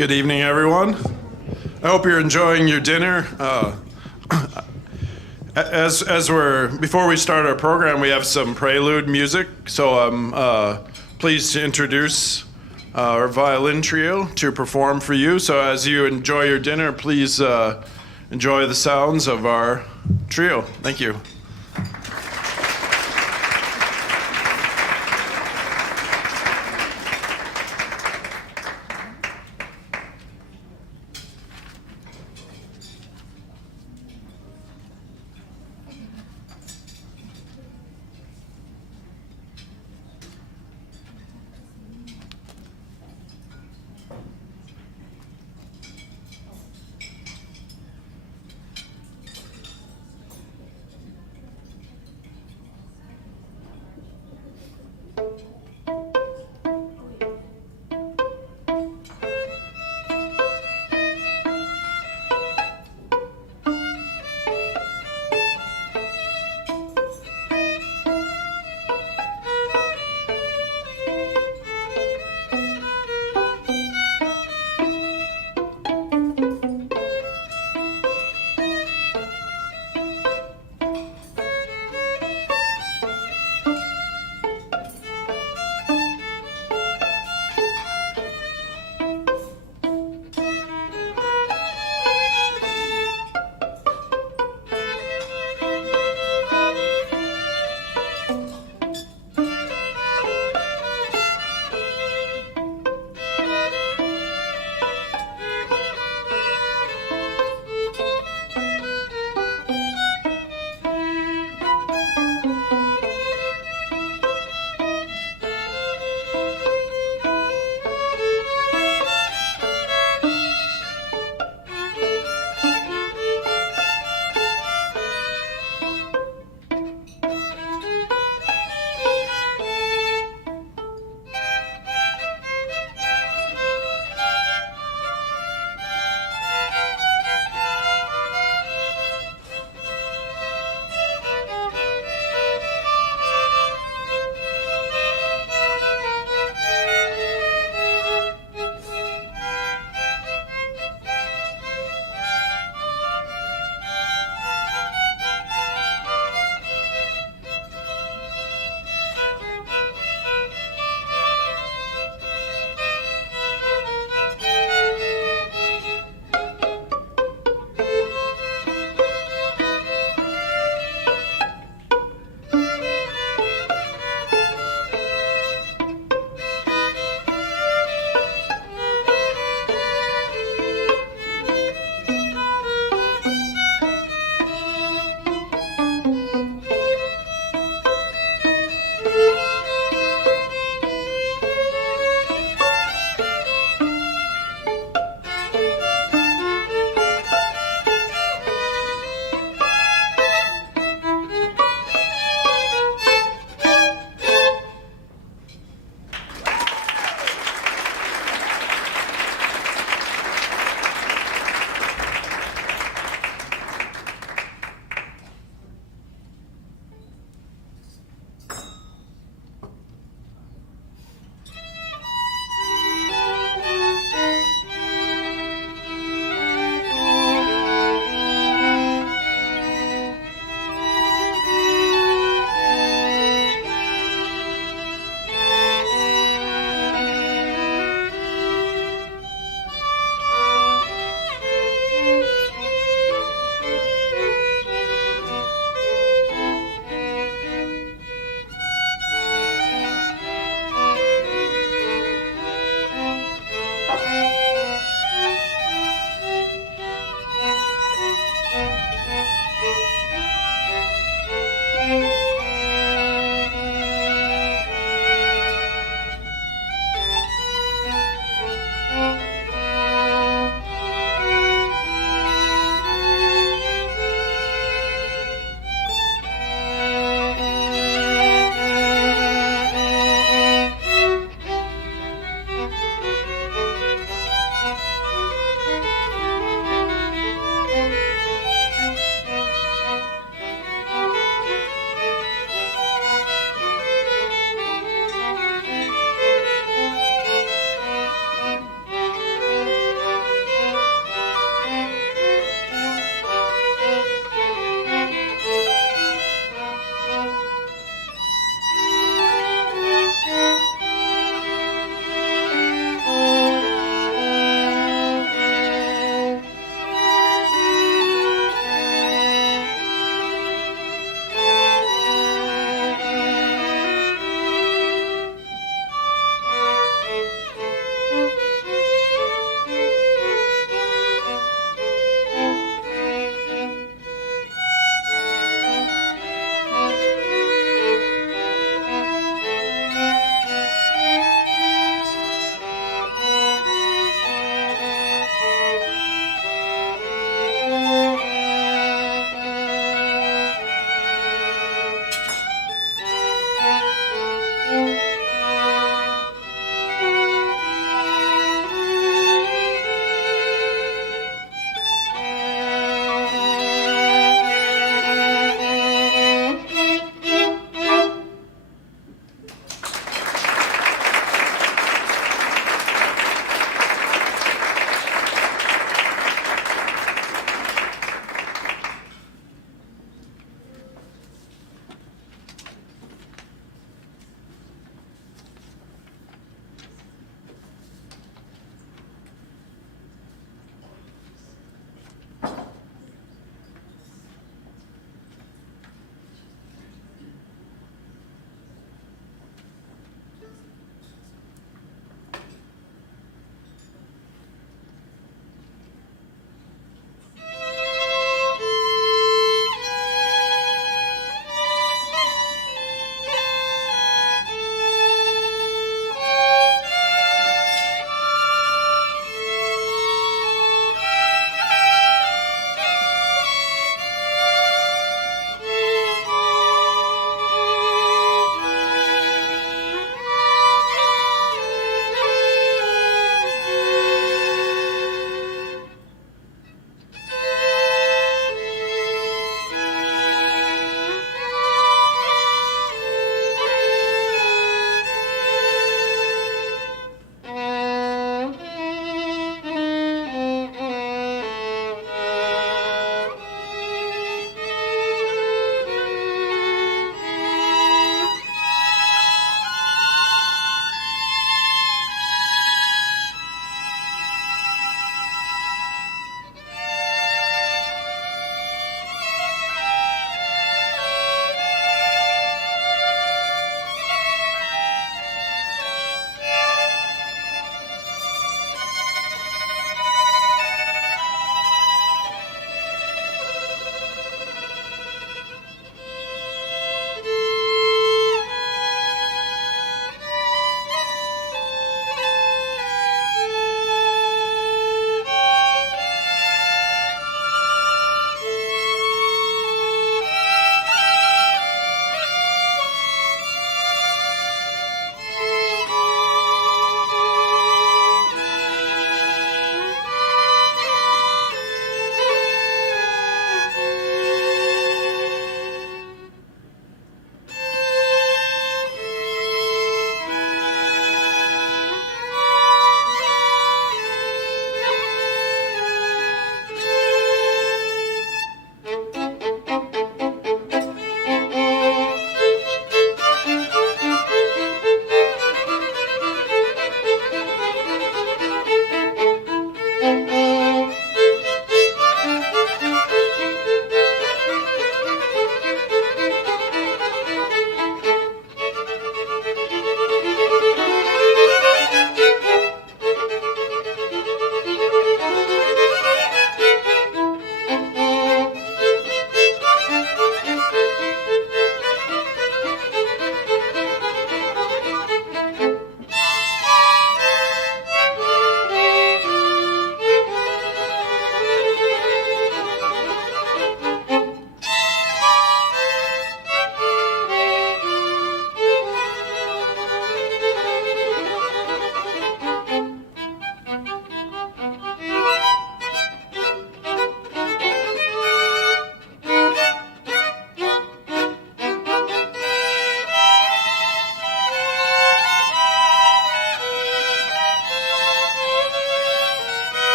Good evening, everyone. I hope you're enjoying your dinner. Before we start our program, we have some prelude music. So I'm pleased to introduce our violin trio to perform for you. So as you enjoy your dinner, please enjoy the sounds of our trio. Thank you.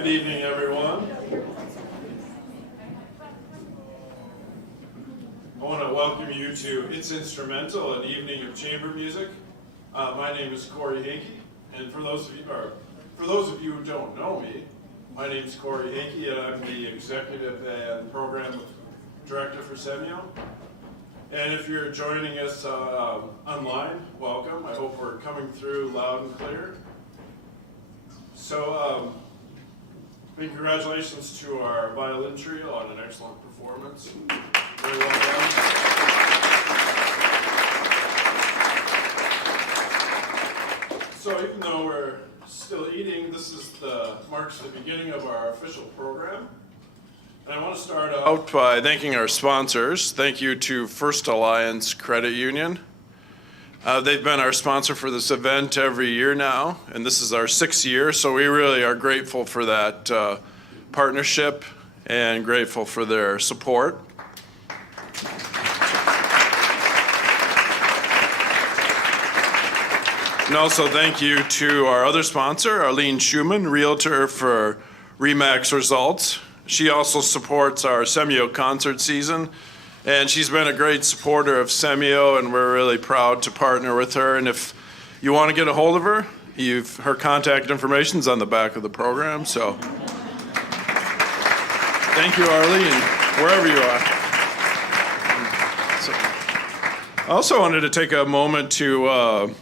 Good evening, everyone. I want to welcome you to It's Instrumental, an evening of chamber music. My name is Corey Hankey, and for those of you who don't know me, my name is Corey Hankey, and I'm the executive and program director for Semio. And if you're joining us online, welcome. I hope we're coming through loud and clear. So, congratulations to our violin trio on an excellent performance. Very well done. So even though we're still eating, this marks the beginning of our official program. And I want to start out by thanking our sponsors. Thank you to First Alliance Credit Union. They've been our sponsor for this event every year now, and this is our 6th year, so we really are grateful for that partnership and grateful for their support. And also thank you to our other sponsor, Arlene Schumann, Realtor for RE/MAX Results. She also supports our Semio concert season. And she's been a great supporter of Semio, and we're really proud to partner with her. And if you want to get a hold of her, her contact information is on the back of the program. So thank you, Arlene, wherever you are. So, I also wanted to take a moment to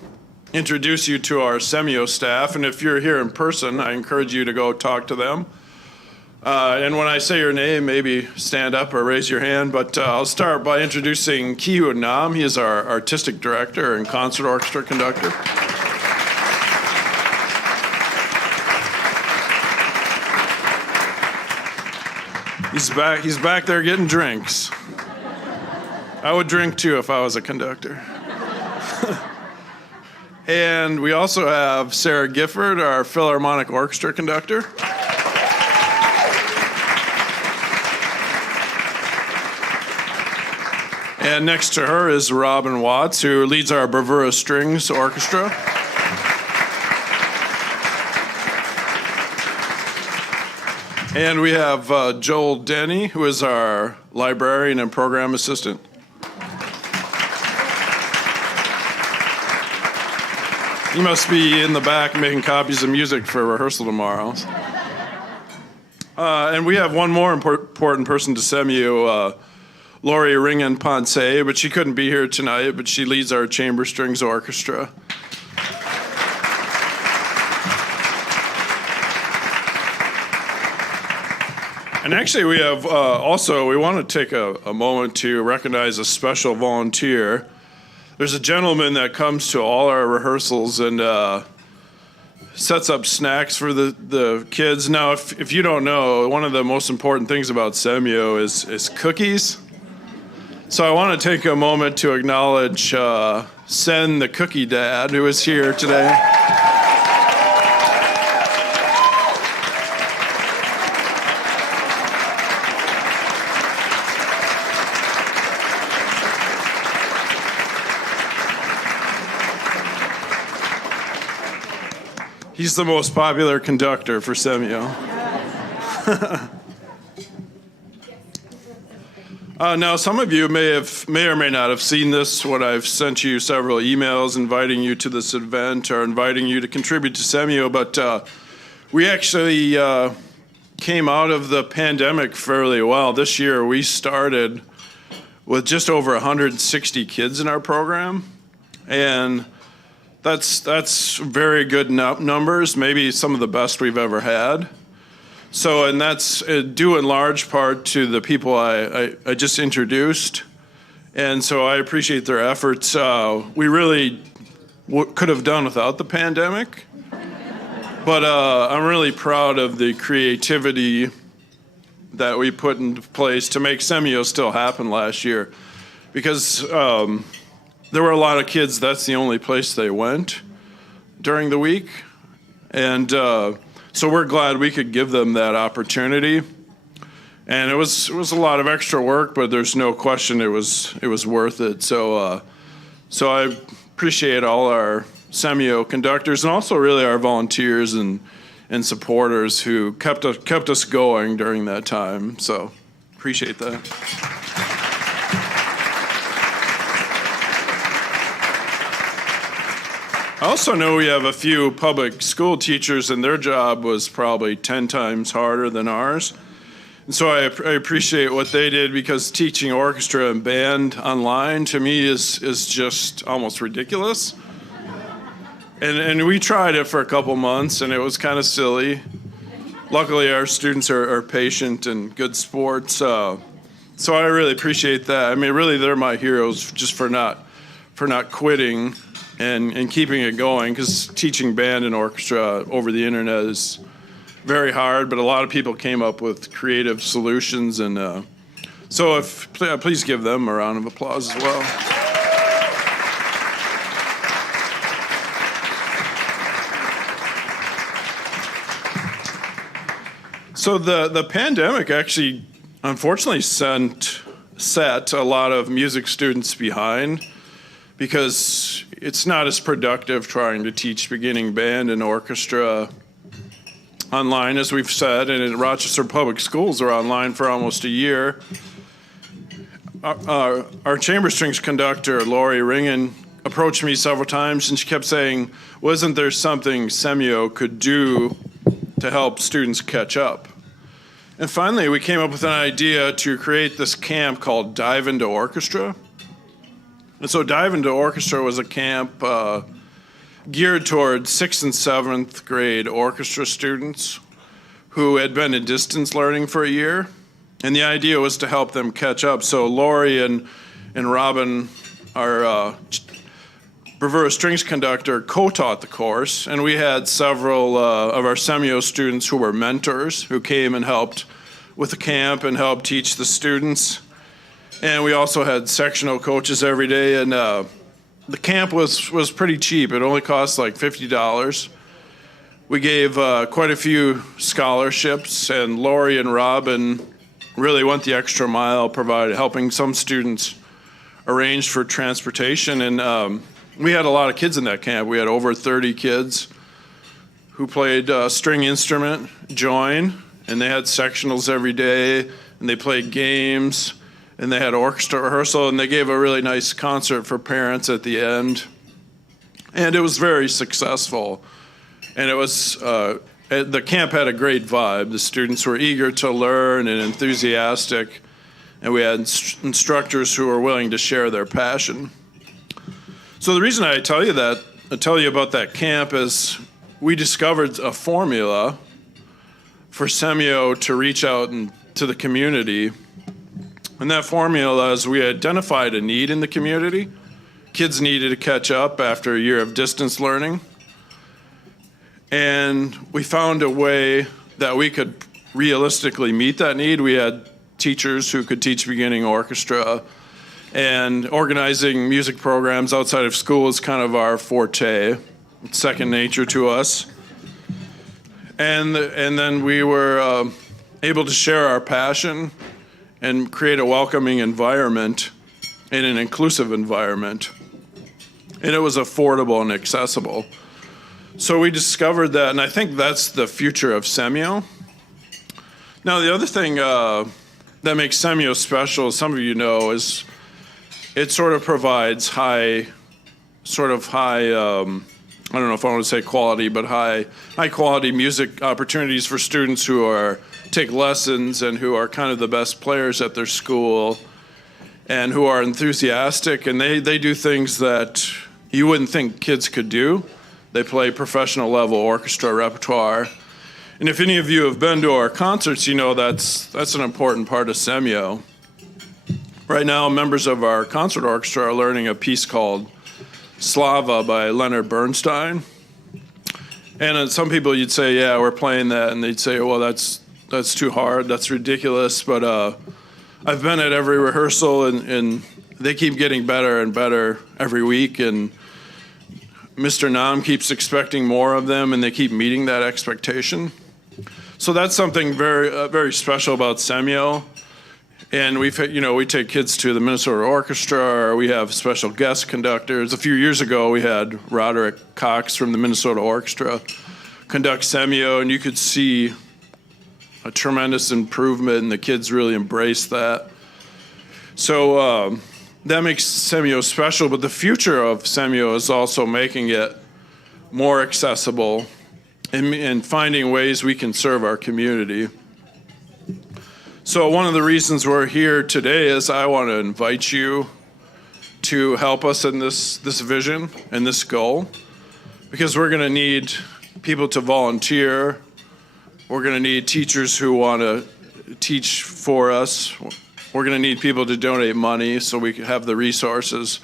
introduce you to our Semio staff. And if you're here in person, I encourage you to go talk to them. And when I say your name, maybe stand up or raise your hand, but I'll start by introducing Kihu Nam. He is our artistic director and concert orchestra conductor. He's back there getting drinks. I would drink too if I was a conductor. And we also have Sarah Gifford, our Philharmonic Orchestra conductor. And next to her is Robin Watts, who leads our Bravura Strings Orchestra. And we have Joel Denny, who is our librarian and program assistant. He must be in the back making copies of music for rehearsal tomorrow. And we have one more important person to Semio, Lori Ringen Ponce, but she couldn't be here tonight, but she leads our chamber strings orchestra. And actually we have we want to take a moment to recognize a special volunteer. There's a gentleman that comes to all our rehearsals and sets up snacks for the kids. Now, if you don't know, one of the most important things about Semio is cookies. So I want to take a moment to acknowledge Sen, the cookie dad, who is here today. He's the most popular conductor for Semio. Now, some of you may or may not have seen this, when I've sent you several emails inviting you to this event or inviting you to contribute to Semio, but we actually came out of the pandemic fairly well. This year, we started with just over 160 kids in our program, and that's very good numbers, maybe some of the best we've ever had. So, and that's due in large part to the people I just introduced. And so I appreciate their efforts. We really could have done without the pandemic. But I'm really proud of the creativity that we put into place to make Semio still happen last year. Because there were a lot of kids, that's the only place they went during the week. And so we're glad we could give them that opportunity. And it was a lot of extra work, but there's no question it was worth it. So I appreciate all our Semio conductors and also really our volunteers and and supporters who kept us going during that time. So appreciate that. I also know we have a few public school teachers, and their job was probably 10 times harder than ours. And so I appreciate what they did, because teaching orchestra and band online to me is just almost ridiculous. And we tried it for a couple months, and it was kind of silly. Luckily, our students are patient and good sports. So I really appreciate that. I mean, really, they're my heroes just for not quitting and keeping it going, because teaching band and orchestra over the internet is very hard, but a lot of people came up with creative solutions. And so please give them a round of applause as well. So the pandemic actually, unfortunately, set a lot of music students behind, because it's not as productive trying to teach beginning band and orchestra online, as we've said, and Rochester Public Schools are online for almost a year. Our chamber strings conductor, Lori Ringen, approached me several times, and she kept saying, wasn't there something Semio could do to help students catch up? And finally, we came up with an idea to create this camp called Dive into Orchestra. And so Dive into Orchestra was a camp geared towards 6th and 7th grade orchestra students who had been in distance learning for a year. And the idea was to help them catch up. So Lori and Robin, our bravura strings conductor, co-taught the course. And we had several of our Semio students who were mentors who came and helped with the camp and helped teach the students. And we also had sectional coaches every day, and the camp was pretty cheap. It only cost like $50. We gave quite a few scholarships, and Lori and Robin really went the extra mile, helping some students arrange for transportation. And we had a lot of kids in that camp. We had over 30 kids who played string instrument, join, and they had sectionals every day, and they played games. And they had orchestra rehearsal, and they gave a really nice concert for parents at the end. And it was very successful. And it was, the camp had a great vibe. The students were eager to learn and enthusiastic. And we had instructors who were willing to share their passion. So the reason I tell you about that camp is we discovered a formula for Semio to reach out to the community. And that formula is we identified a need in the community. Kids needed to catch up after a year of distance learning. And we found a way that we could realistically meet that need. We had teachers who could teach beginning orchestra, and organizing music programs outside of school is kind of our forte. It's second nature to us. And then we were able to share our passion and create a welcoming environment and an inclusive environment. And it was affordable and accessible. So we discovered that, and I think that's the future of Semio. Now, the other thing that makes Semio special, some of you know, is it sort of provides high, I don't know if I want to say quality, but high quality music opportunities for students who take lessons and who are kind of the best players at their school and who are enthusiastic, and they do things that you wouldn't think kids could do. They play professional level orchestra repertoire. And if any of you have been to our concerts, you know that's an important part of Semio. Right now, members of our concert orchestra are learning a piece called Slava by Leonard Bernstein. And some people, you'd say, yeah, we're playing that, and they'd say, well, that's too hard, that's ridiculous. But I've been at every rehearsal, and they keep getting better and better every week, and Mr. Nam keeps expecting more of them, and they keep meeting that expectation. So that's something very, very special about Semio. And we take kids to the Minnesota Orchestra, or we have special guest conductors. A few years ago, we had Roderick Cox from the Minnesota Orchestra conduct Semio, and you could see a tremendous improvement, and the kids really embraced that. So that makes Semio special, but the future of Semio is also making it more accessible and finding ways we can serve our community. So one of the reasons we're here today is I want to invite you to help us in this vision and this goal, because we're going to need people to volunteer. We're going to need teachers who want to teach for us. We're going to need people to donate money so we can have the resources.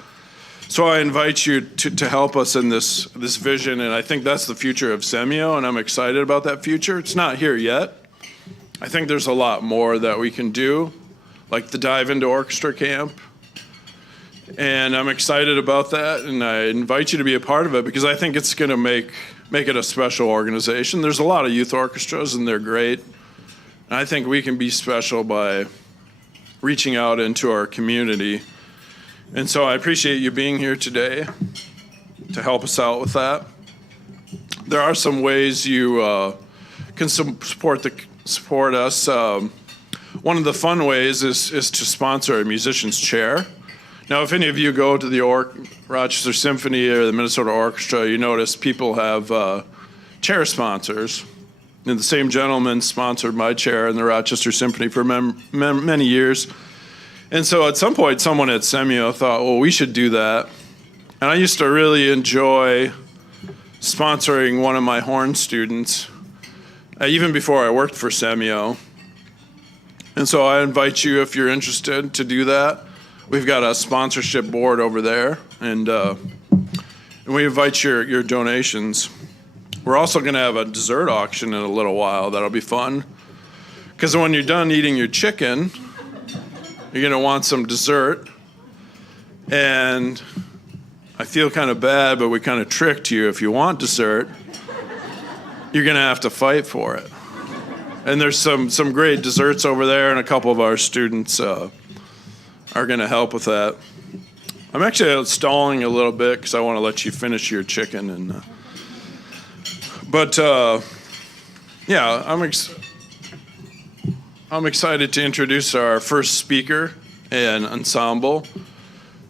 So I invite you to help us in this vision, and I think that's the future of Semio, and I'm excited about that future. It's not here yet. I think there's a lot more that we can do, like the Dive into Orchestra Camp, and I'm excited about that, and I invite you to be a part of it because I think it's going to make it a special organization. There's a lot of youth orchestras, and they're great, and I think we can be special by reaching out into our community. And so I appreciate you being here today to help us out with that. There are some ways you can support us. One of the fun ways is to sponsor a musician's chair. Now, if any of you go to the Rochester Symphony or the Minnesota Orchestra, you notice people have chair sponsors. And the same gentleman sponsored my chair in the Rochester Symphony for many years. And so at some point, someone at Semio thought, well, we should do that. And I used to really enjoy sponsoring one of my horn students, even before I worked for Semio. And so I invite you, if you're interested, to do that. We've got a sponsorship board over there, and we invite your donations. We're also going to have a dessert auction in a little while. That'll be fun. Because when you're done eating your chicken, you're going to want some dessert. And I feel kind of bad, but we kind of tricked you. If you want dessert, you're going to have to fight for it. And there's some great desserts over there, and a couple of our students are going to help with that. I'm actually stalling a little bit because I want to let you finish your chicken. Yeah, I'm excited to introduce our first speaker and ensemble.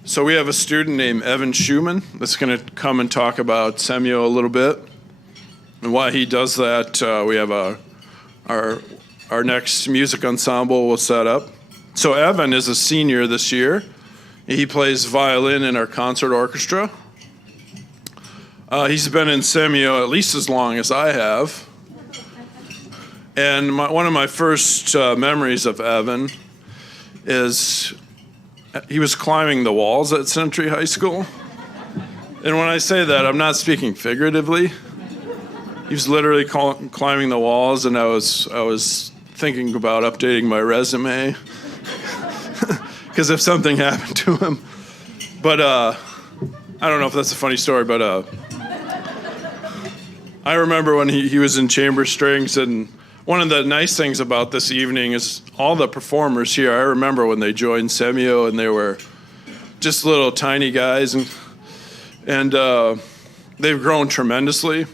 So we have a student named Evan Schumann that's going to come and talk about Semio a little bit. And while he does that, we have our next music ensemble will set up. So Evan is a senior this year. He plays violin in our concert orchestra. He's been in Semio at least as long as I have. And one of my first memories of Evan is he was climbing the walls at Century High School. And when I say that, I'm not speaking figuratively. He was literally climbing the walls, and I was thinking about updating my resume because if something happened to him. But I don't know if that's a funny story, but I remember when he was in chamber strings, and one of the nice things about this evening is all the performers here. I remember when they joined Semio, and they were just little tiny guys, and they've grown tremendously.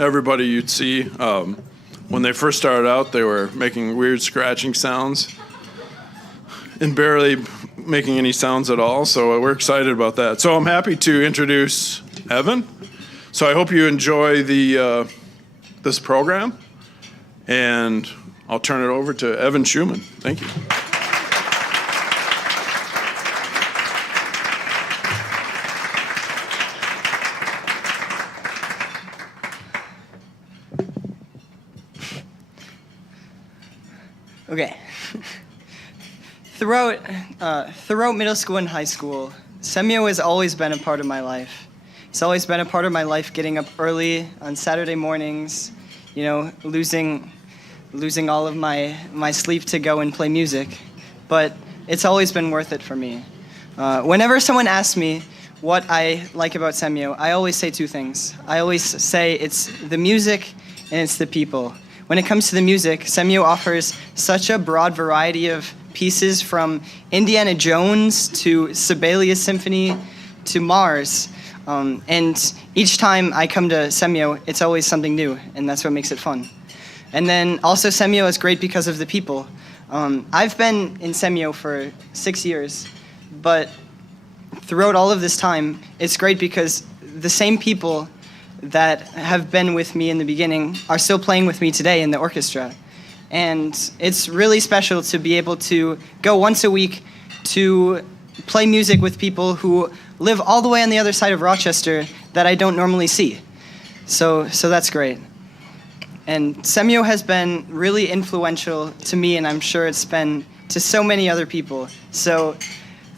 Everybody you'd see, when they first started out, they were making weird scratching sounds and barely making any sounds at all. So we're excited about that. So I'm happy to introduce Evan. So I hope you enjoy this program. And I'll turn it over to Evan Schumann. Thank you. Okay. Throughout middle school and high school, Semio has always been a part of my life. It's always been a part of my life, getting up early on Saturday mornings, losing all of my sleep to go and play music. But it's always been worth it for me. Whenever someone asks me what I like about Semio, I always say two things. I always say it's the music and it's the people. When it comes to the music, Semio offers such a broad variety of pieces, from Indiana Jones to Sibelius Symphony to Mars. And each time I come to Semyo, it's always something new, and that's what makes it fun. And then also Semyo is great because of the people. I've been in Semyo for 6 years, but throughout all of this time, it's great because the same people that have been with me in the beginning are still playing with me today in the orchestra. And it's really special to be able to go once a week to play music with people who live all the way on the other side of Rochester that I don't normally see. So that's great. And Semyo has been really influential to me, and I'm sure it's been to so many other people. So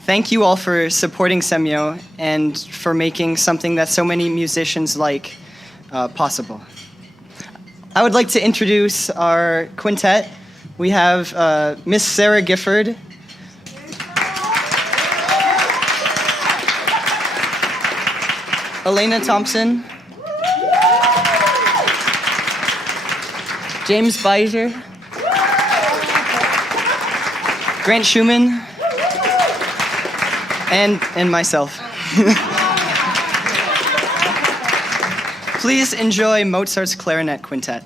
thank you all for supporting Semyo and for making something that so many musicians like possible. I would like to introduce our quintet. We have Miss Sarah Gifford, Elena Thompson, James Beiser, Grant Schumann, and myself. Please enjoy Mozart's Clarinet Quintet.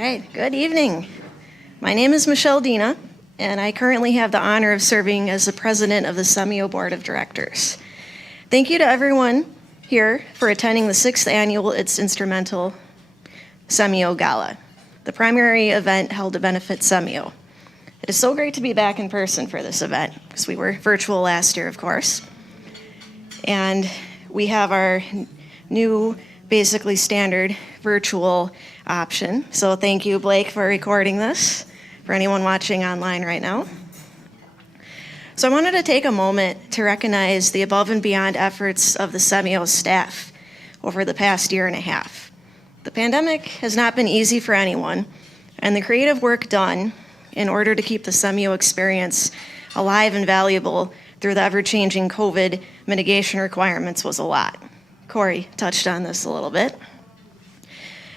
right, good evening. My name is Michelle Dina, and I currently have the honor of serving as the president of the Semio Board of Directors. Thank you to everyone here for attending the 6th annual It's Instrumental Semio Gala, the primary event held to benefit Semio. It is so great to be back in person for this event, because we were virtual last year, of course. And we have our new, basically standard virtual option. So thank you, Blake, for recording this, for anyone watching online right now. So I wanted to take a moment to recognize the above and beyond efforts of the Semio staff over the past year and a half. The pandemic has not been easy for anyone, and the creative work done in order to keep the Semio experience alive and valuable through the ever-changing COVID mitigation requirements was a lot. Corey touched on this a little bit.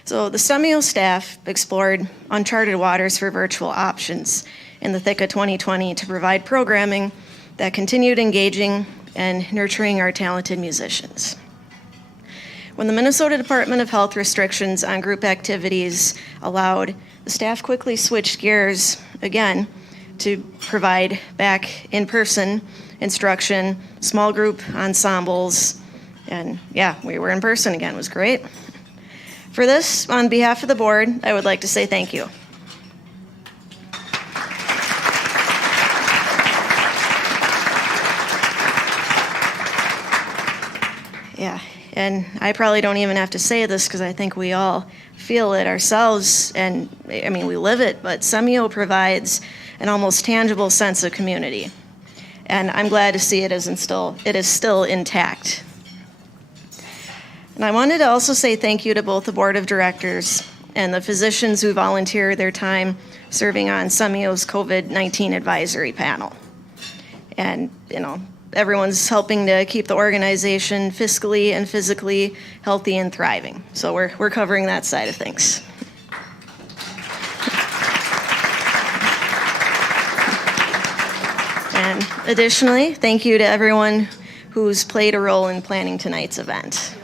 So the Semio staff explored uncharted waters for virtual options in the thick of 2020 to provide programming that continued engaging and nurturing our talented musicians. When the Minnesota Department of Health restrictions on group activities allowed, the staff quickly switched gears again to provide back in-person instruction, small group ensembles, and yeah, we were in person again. It was great. For this, on behalf of the board, I would like to say thank you. Yeah, and I probably don't even have to say this because I think we all feel it ourselves, and I mean, we live it, but Semio provides an almost tangible sense of community. And I'm glad to see it is still intact. And I wanted to also say thank you to both the board of directors and the physicians who volunteer their time serving on Semio's COVID-19 advisory panel. And, everyone's helping to keep the organization fiscally and physically healthy and thriving. So we're covering that side of things. And additionally, thank you to everyone who's played a role in planning tonight's event.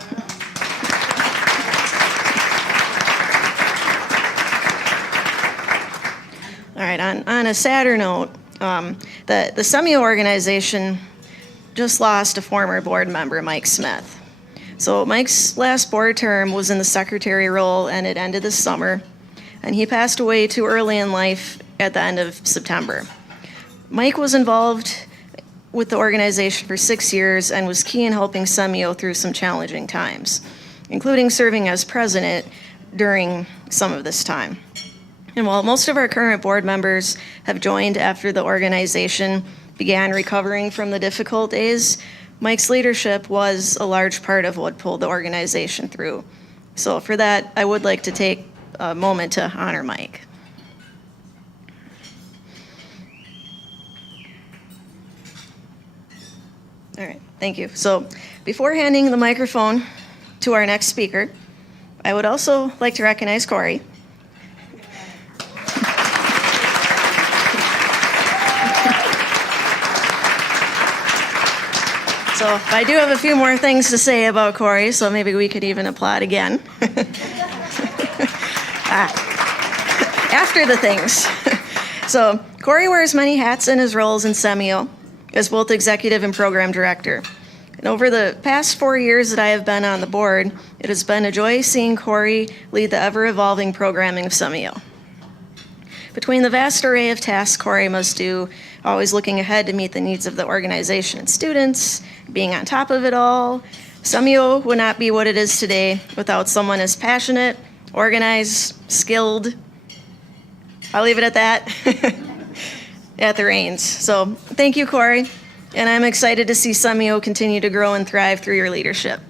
All right, on a sadder note, the Semio organization just lost a former board member, Mike Smith. So Mike's last board term was in the secretary role, and it ended this summer, and he passed away too early in life at the end of September. Mike was involved with the organization for 6 years and was key in helping Semio through some challenging times, including serving as president during some of this time. And while most of our current board members have joined after the organization began recovering from the difficult days, Mike's leadership was a large part of what pulled the organization through. So for that, I would like to take a moment to honor Mike. All right, thank you. So before handing the microphone to our next speaker, I would also like to recognize Corey. So I do have a few more things to say about Corey, so maybe we could even applaud again. After the things. So Corey wears many hats in his roles in Semio as both executive and program director. And over the past 4 years that I have been on the board, it has been a joy seeing Corey lead the ever-evolving programming of Semio. Between the vast array of tasks Corey must do, always looking ahead to meet the needs of the organization and students, being on top of it all, Semio would not be what it is today without someone as passionate, organized, skilled, I'll leave it at that, at the reins. So thank you, Corey, and I'm excited to see Semio continue to grow and thrive through your leadership.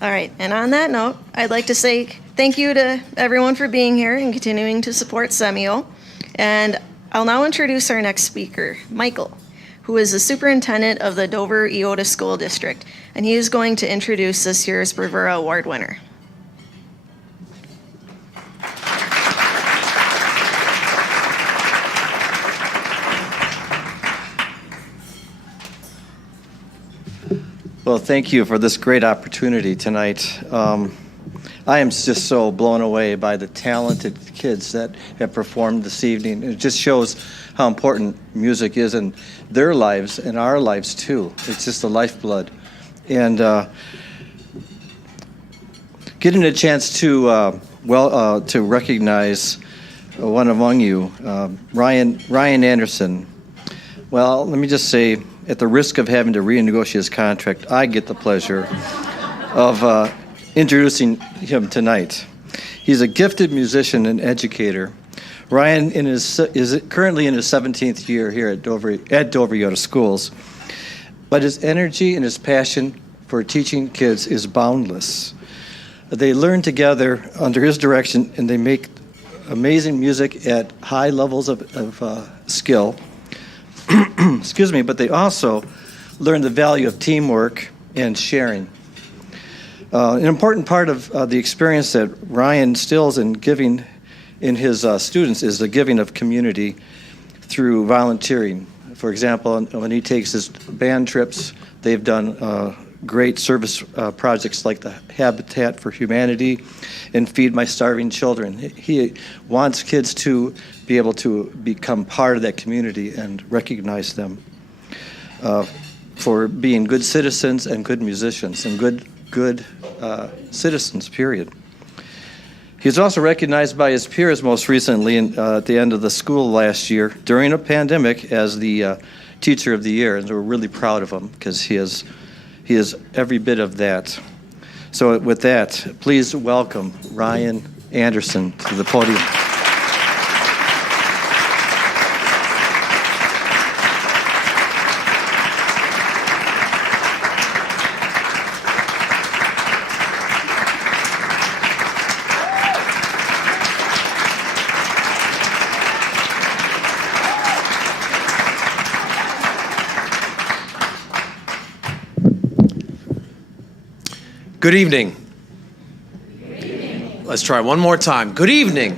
All right, and on that note, I'd like to say thank you to everyone for being here and continuing to support Semio. And I'll now introduce our next speaker, Michael, who is the superintendent of the Dover Eota School District, and he is going to introduce this year's Bravura Award winner. Well, thank you for this great opportunity tonight. I am just so blown away by the talented kids that have performed this evening. It just shows how important music is in their lives and our lives too. It's just the lifeblood. And getting a chance to to recognize one among you, Ryan Anderson. Well, let me just say, at the risk of having to renegotiate his contract, I get the pleasure of introducing him tonight. He's a gifted musician and educator. Ryan is currently in his 17th year here at Dover Yoda Schools, but his energy and his passion for teaching kids is boundless. They learn together under his direction, and they make amazing music at high levels of skill. Excuse me, but they also learn the value of teamwork and sharing. An important part of the experience that Ryan instills in giving in his students is the giving of community through volunteering. For example, when he takes his band trips, they've done great service projects like the Habitat for Humanity and Feed My Starving Children. He wants kids to be able to become part of that community and recognize them for being good citizens and good musicians and good citizens, period. He was also recognized by his peers most recently at the end of the school last year during a pandemic as the Teacher of the Year, and we're really proud of him because he is every bit of that. So with that, please welcome Ryan Anderson to the podium. Good evening. Let's try one more time. Good evening.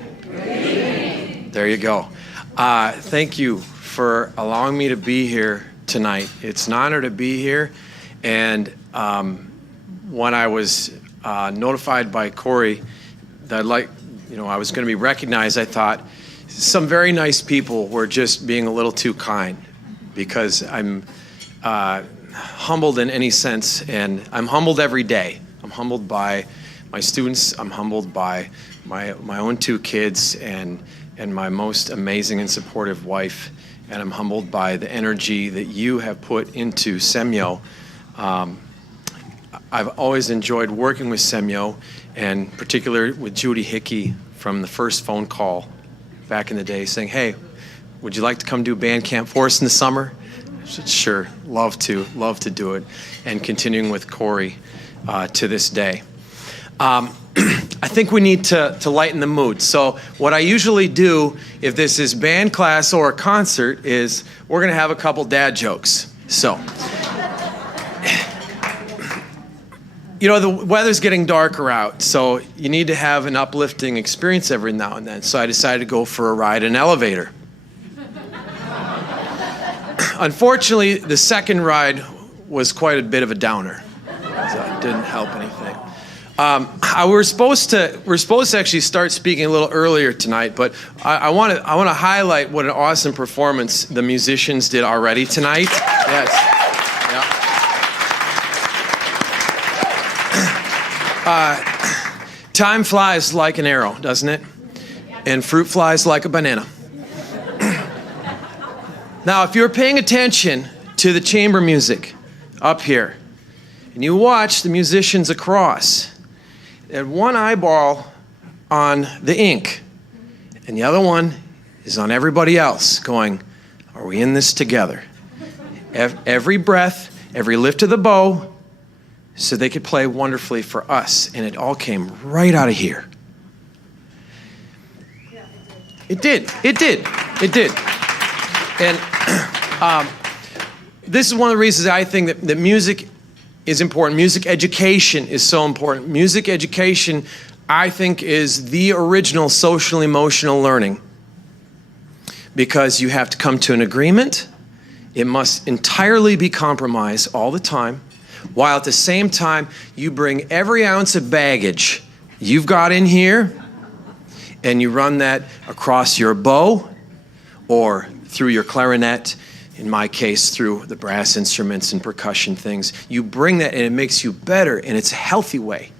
There you go. Thank you for allowing me to be here tonight. It's an honor to be here. And when I was notified by Corey that I was going to be recognized, I thought some very nice people were just being a little too kind, because I'm humbled in any sense, and I'm humbled every day. I'm humbled by my students. I'm humbled by my own two kids and my most amazing and supportive wife. And I'm humbled by the energy that you have put into Semyo. I've always enjoyed working with Semyo, and particularly with Judy Hickey from the first phone call back in the day saying, "Hey, would you like to come do band camp for us in the summer?" I said, "Sure, love to do it." And continuing with Corey to this day. I think we need to lighten the mood. So what I usually do, if this is band class or a concert, is we're going to have a couple dad jokes. So, the weather's getting darker out, so you need to have an uplifting experience every now and then. So I decided to go for a ride in an elevator. Unfortunately, the second ride was quite a bit of a downer. So it didn't help anything. We're supposed to actually start speaking a little earlier tonight, but I want to highlight what an awesome performance the musicians did already tonight. Yes. Yeah. Time flies like an arrow, doesn't it? And fruit flies like a banana. Now, if you're paying attention to the chamber music up here, and you watch the musicians across, they had one eyeball on the ink, and the other one is on everybody else, going, "Are we in this together?" Every breath, every lift of the bow, so they could play wonderfully for us, and it all came right out of here. It did. And this is one of the reasons I think that music is important. Music education is so important. Music education, I think, is the original social emotional learning, because you have to come to an agreement. It must entirely be compromised all the time. while at the same time you bring every ounce of baggage you've got in here and you run that across your bow or through your clarinet, in my case, through the brass instruments and percussion things. You bring that and it makes you better, and it's a healthy way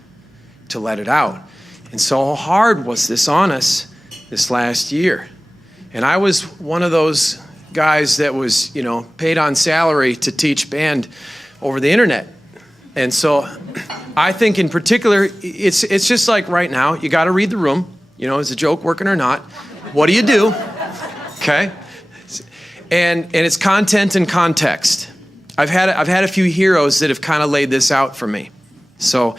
to let it out. And so hard was this on us this last year. And I was one of those guys that was, paid on salary to teach band over the internet. And so I think in particular, it's just like right now, you got to read the room. Is the joke working or not? What do you do? Okay? And it's content and context. I've had a few heroes that have kind of laid this out for me. So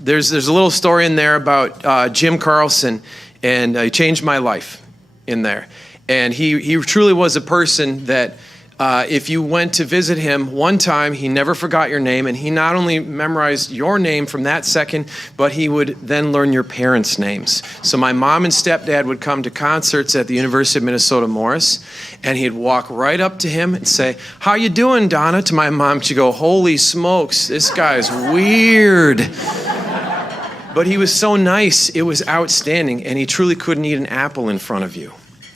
there's a little story in there about Jim Carlson, and he changed my life in there. And he truly was a person that if you went to visit him one time, he never forgot your name, and he not only memorized your name from that second, but he would then learn your parents' names. So my mom and stepdad would come to concerts at the University of Minnesota Morris, and he'd walk right up to him and say, "How you doing, Donna?" To my mom, she'd go, "Holy smokes, this guy's weird." But he was so nice, it was outstanding, and he truly couldn't eat an apple in front of you.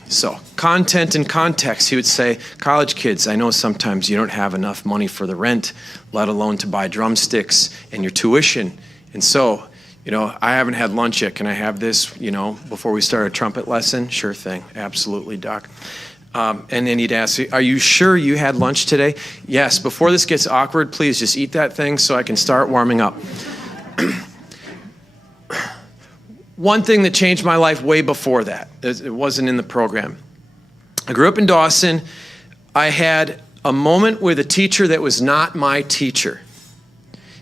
So, content and context, he would say, "College kids, I know sometimes you don't have enough money for the rent, let alone to buy drumsticks and your tuition. And so, I haven't had lunch yet. Can I have this, before we start a trumpet lesson?" "Sure thing. Absolutely, Doc." And then he'd ask, "Are you sure you had lunch today?" "Yes. Before this gets awkward, please just eat that thing so I can start warming up." One thing that changed my life way before that, it wasn't in the program. I grew up in Dawson. I had a moment with a teacher that was not my teacher.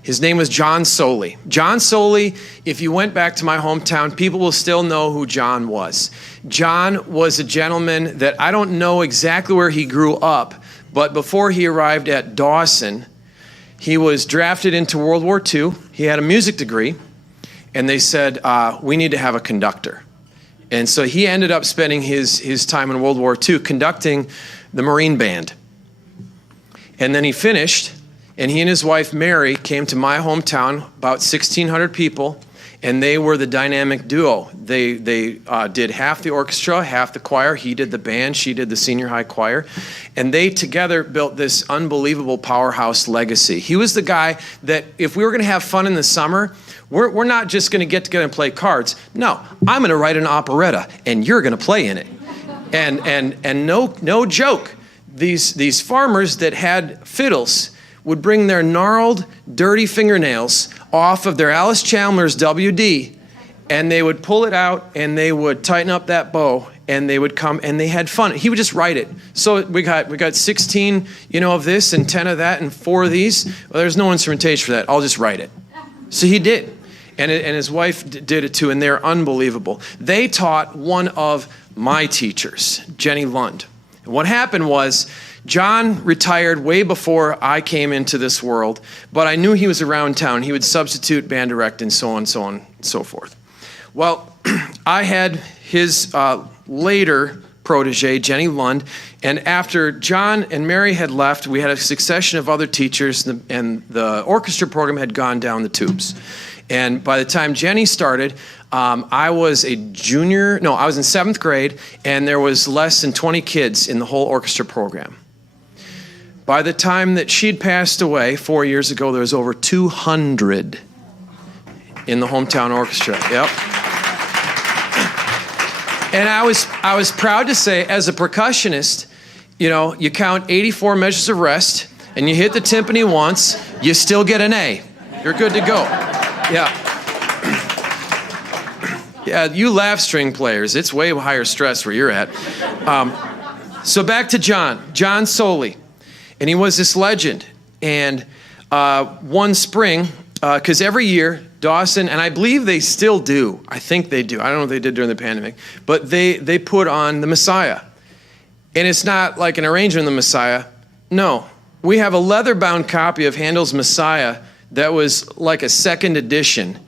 His name was John Soley. John Soley, if you went back to my hometown, people will still know who John was. John was a gentleman that I don't know exactly where he grew up, but before he arrived at Dawson, he was drafted into World War II. He had a music degree. And they said, we need to have a conductor. And so he ended up spending his time in World War II conducting the Marine Band. And then he finished, and he and his wife, Mary, came to my hometown, about 1,600 people, and they were the dynamic duo. They did half the orchestra, half the choir. He did the band, she did the senior high choir. And they together built this unbelievable powerhouse legacy. He was the guy that if we were going to have fun in the summer, we're not just going to get together and play cards. No, I'm going to write an operetta, and you're going to play in it. And no joke, these farmers that had fiddles would bring their gnarled, dirty fingernails off of their Alice Chalmers WD, and they would pull it out, and they would tighten up that bow, and they would come, and they had fun. He would just write it. So we got 16, of this, and 10 of that, and 4 of these. Well, there's no instrumentation for that. I'll just write it. So he did. And his wife did it too, and they're unbelievable. They taught one of my teachers, Jenny Lund. And what happened was, John retired way before I came into this world, but I knew he was around town. He would substitute, band direct, and so on and so forth. Well, I had his later protege, Jenny Lund, and after John and Mary had left, we had a succession of other teachers, and the orchestra program had gone down the tubes. And by the time Jenny started, I was in 7th grade, and there was less than 20 kids in the whole orchestra program. By the time that she'd passed away 4 years ago, there was over 200 in the hometown orchestra. Yep. And I was proud to say, as a percussionist, you count 84 measures of rest, and you hit the timpani once, you still get an A. You're good to go. Yeah. Yeah, you laugh, string players. It's way higher stress where you're at. So back to John Soley. And he was this legend. And one spring, because every year, Dawson, and I believe they still do. I think they do. I don't know if they did during the pandemic. But they put on the Messiah. And it's not like an arrangement of the Messiah. No. We have a leather-bound copy of Handel's Messiah that was like a second edition.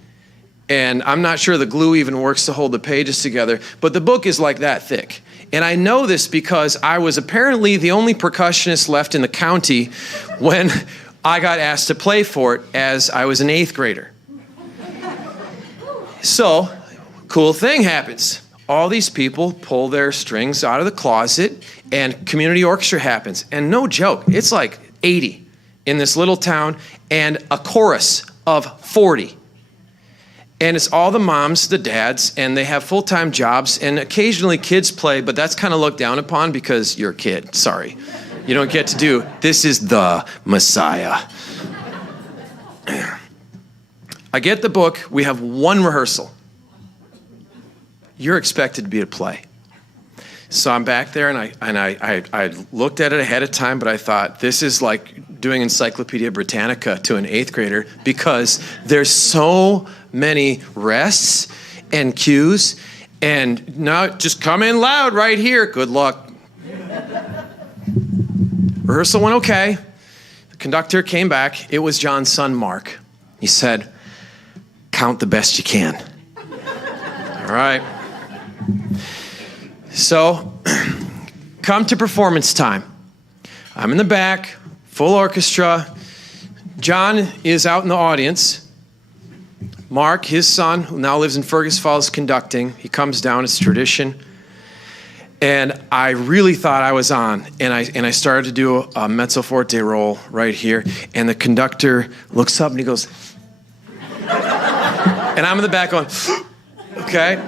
And I'm not sure the glue even works to hold the pages together. But the book is like that thick. And I know this because I was apparently the only percussionist left in the county when I got asked to play for it as I was an 8th grader. So, cool thing happens. All these people pull their strings out of the closet and community orchestra happens. And no joke, it's like 80 in this little town and a chorus of 40. And it's all the moms, the dads, and they have full-time jobs, and occasionally kids play, but that's kind of looked down upon because you're a kid, sorry. You don't get to do, this is the Messiah. I get the book, we have one rehearsal. You're expected to be at a play. So I'm back there, and I looked at it ahead of time, but I thought, this is like doing Encyclopedia Britannica to an 8th grader because there's so many rests and cues, and now just come in loud right here. Good luck. Rehearsal went okay. The conductor came back. It was John's son, Mark. He said, count the best you can. All right. So, come to performance time. I'm in the back, full orchestra. John is out in the audience. Mark, his son, who now lives in Fergus Falls, conducting. He comes down, it's tradition. And I really thought I was on, and I started to do a mezzo forte roll right here, and the conductor looks up and he goes, and I'm in the back going, okay.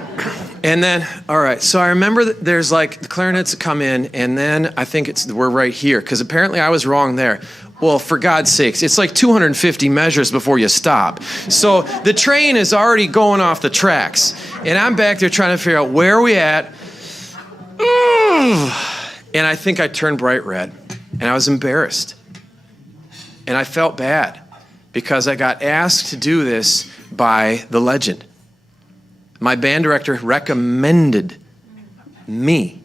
And then, all right, so I remember that there's like the clarinets that come in, and then I think we're right here, because apparently I was wrong there. Well, for God's sakes, it's like 250 measures before you stop. So the train is already going off the tracks, and I'm back there trying to figure out where are we at. And I think I turned bright red, and I was embarrassed. And I felt bad because I got asked to do this by the legend. My band director recommended me,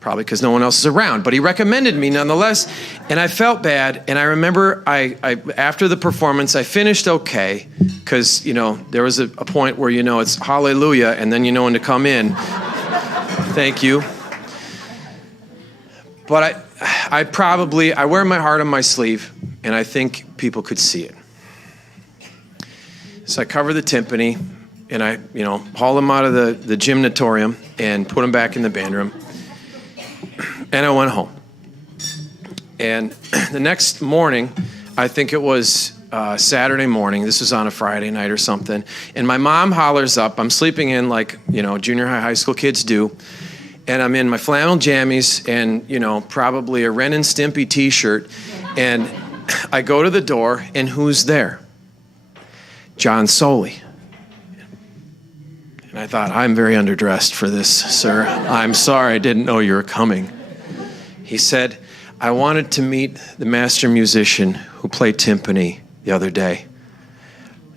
probably because no one else is around, but he recommended me nonetheless, and I felt bad. And I remember I after the performance, I finished okay, because, you know, there was a point where, you know, it's hallelujah, and then you know when to come in. Thank you. But I wear my heart on my sleeve, and I think people could see it. So I cover the timpani, and I, you know, haul them out of the gymnatorium and put them back in the band room. And I went home. And the next morning, I think it was Saturday morning, this was on a Friday night or something, and my mom hollers up. I'm sleeping in like, you know, junior high school kids do. And I'm in my flannel jammies and, you know, probably a Ren and Stimpy t-shirt. And I go to the door, and who's there? John Soley. And I thought, I'm very underdressed for this, sir. I'm sorry, I didn't know you were coming. He said, I wanted to meet the master musician who played timpani the other day.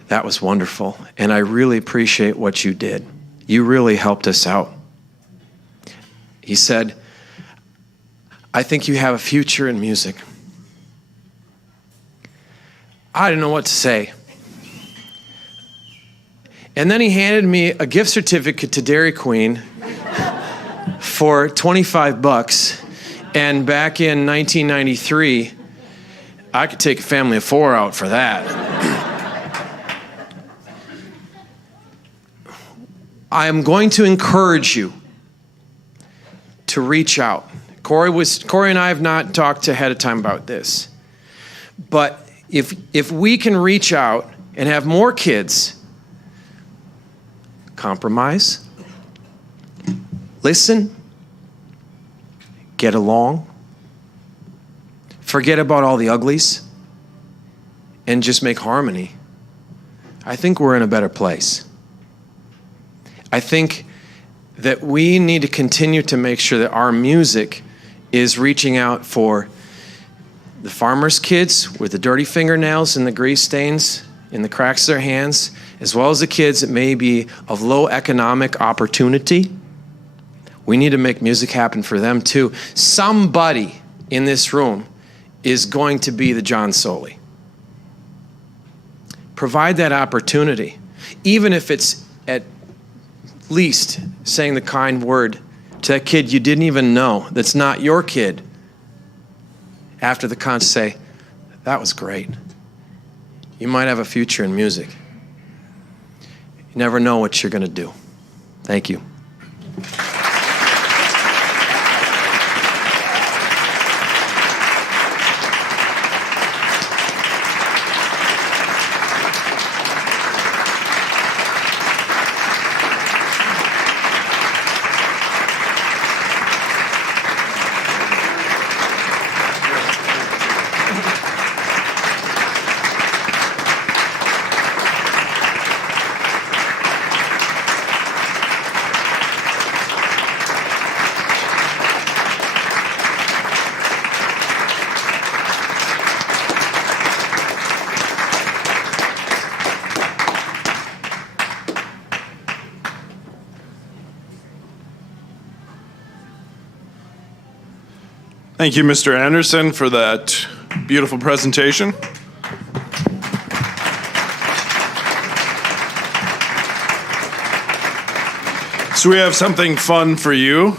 That was wonderful, and I really appreciate what you did. You really helped us out. He said, I think you have a future in music. I didn't know what to say. And then he handed me a gift certificate to Dairy Queen for $25. And back in 1993, I could take a family of 4 out for that. I am going to encourage you to reach out. Corey and I have not talked ahead of time about this. But if we can reach out and have more kids compromise, listen, get along, forget about all the uglies, and just make harmony, I think we're in a better place. I think that we need to continue to make sure that our music is reaching out for the farmers' kids with the dirty fingernails and the grease stains in the cracks of their hands, as well as the kids that may be of low economic opportunity. We need to make music happen for them too. Somebody in this room is going to be the John Soley. Provide that opportunity, even if it's at least saying the kind word to that kid you didn't even know, that's not your kid. After the concert, say, That was great. You might have a future in music. You never know what you're going to do. Thank you. Thank you, Mr. Anderson, for that beautiful presentation. So we have something fun for you.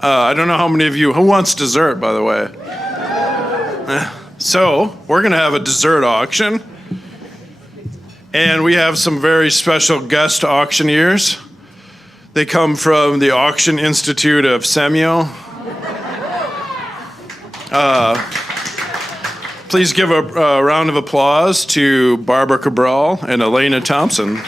I don't know how many of you, who wants dessert, by the way? So we're going to have a dessert auction. And we have some very special guest auctioneers. They come from the Auction Institute of Semio. Please give a round of applause to Barbara Cabral and Elena Thompson.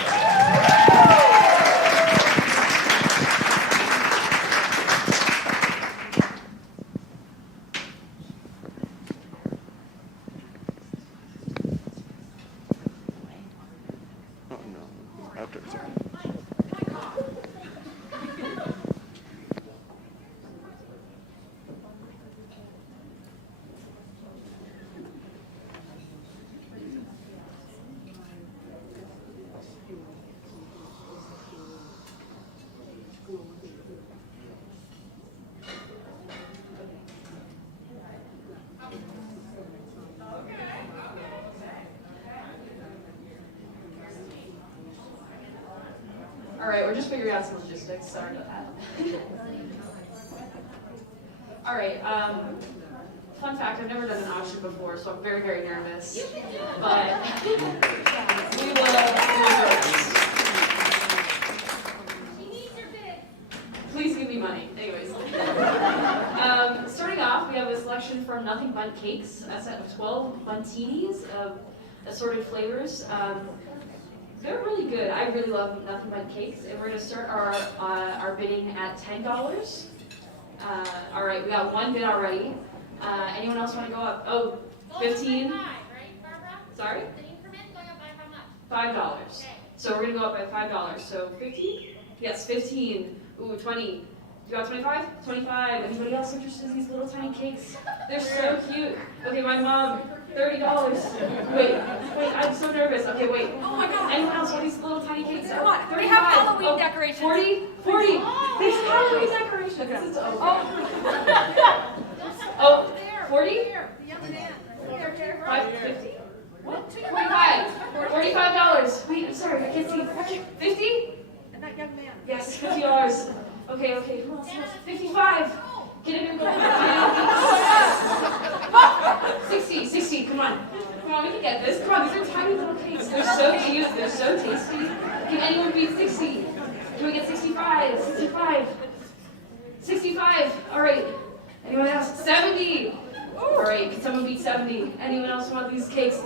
All right, we're just figuring out some logistics. Sorry about that. All right. Fun fact: I've never done an auction before, so I'm very, very nervous. But we will do this. Please give me money. Anyways, starting off, we have a selection from Nothing Bundt Cakes, a set of 12 buntinis of assorted flavors. They're really good. I really love Nothing Bundt Cakes, and we're going to start our bidding at $10. All right, we got one bid already. Anyone else want to go up? Oh, 15. Sorry? $5. So we're going to go up by $5. So 15? Yes, 15. Ooh, 20. You got 25? 25. Anybody else interested in these little tiny cakes? They're so cute. Okay, my mom, $30. Wait, I'm so nervous. Okay, wait. Oh my God. Anyone else want these little tiny cakes? Come on, 35. we have Halloween Oh, decorations. 40? 40. There's Halloween decorations. This is over. Oh, 40? The young man. 50? What? 45. $45. Wait, I'm sorry, I can't see. 50? And that young man. Yes, $50. Okay, who else? 55. Get in your 60, come on, we can get this. Come on, these are tiny little cakes. They're so cute, they're so tasty. Can anyone beat 60? Can we get 65? 65, all right. Anyone else? 70. All right, can someone beat 70? Anyone else want these cakes?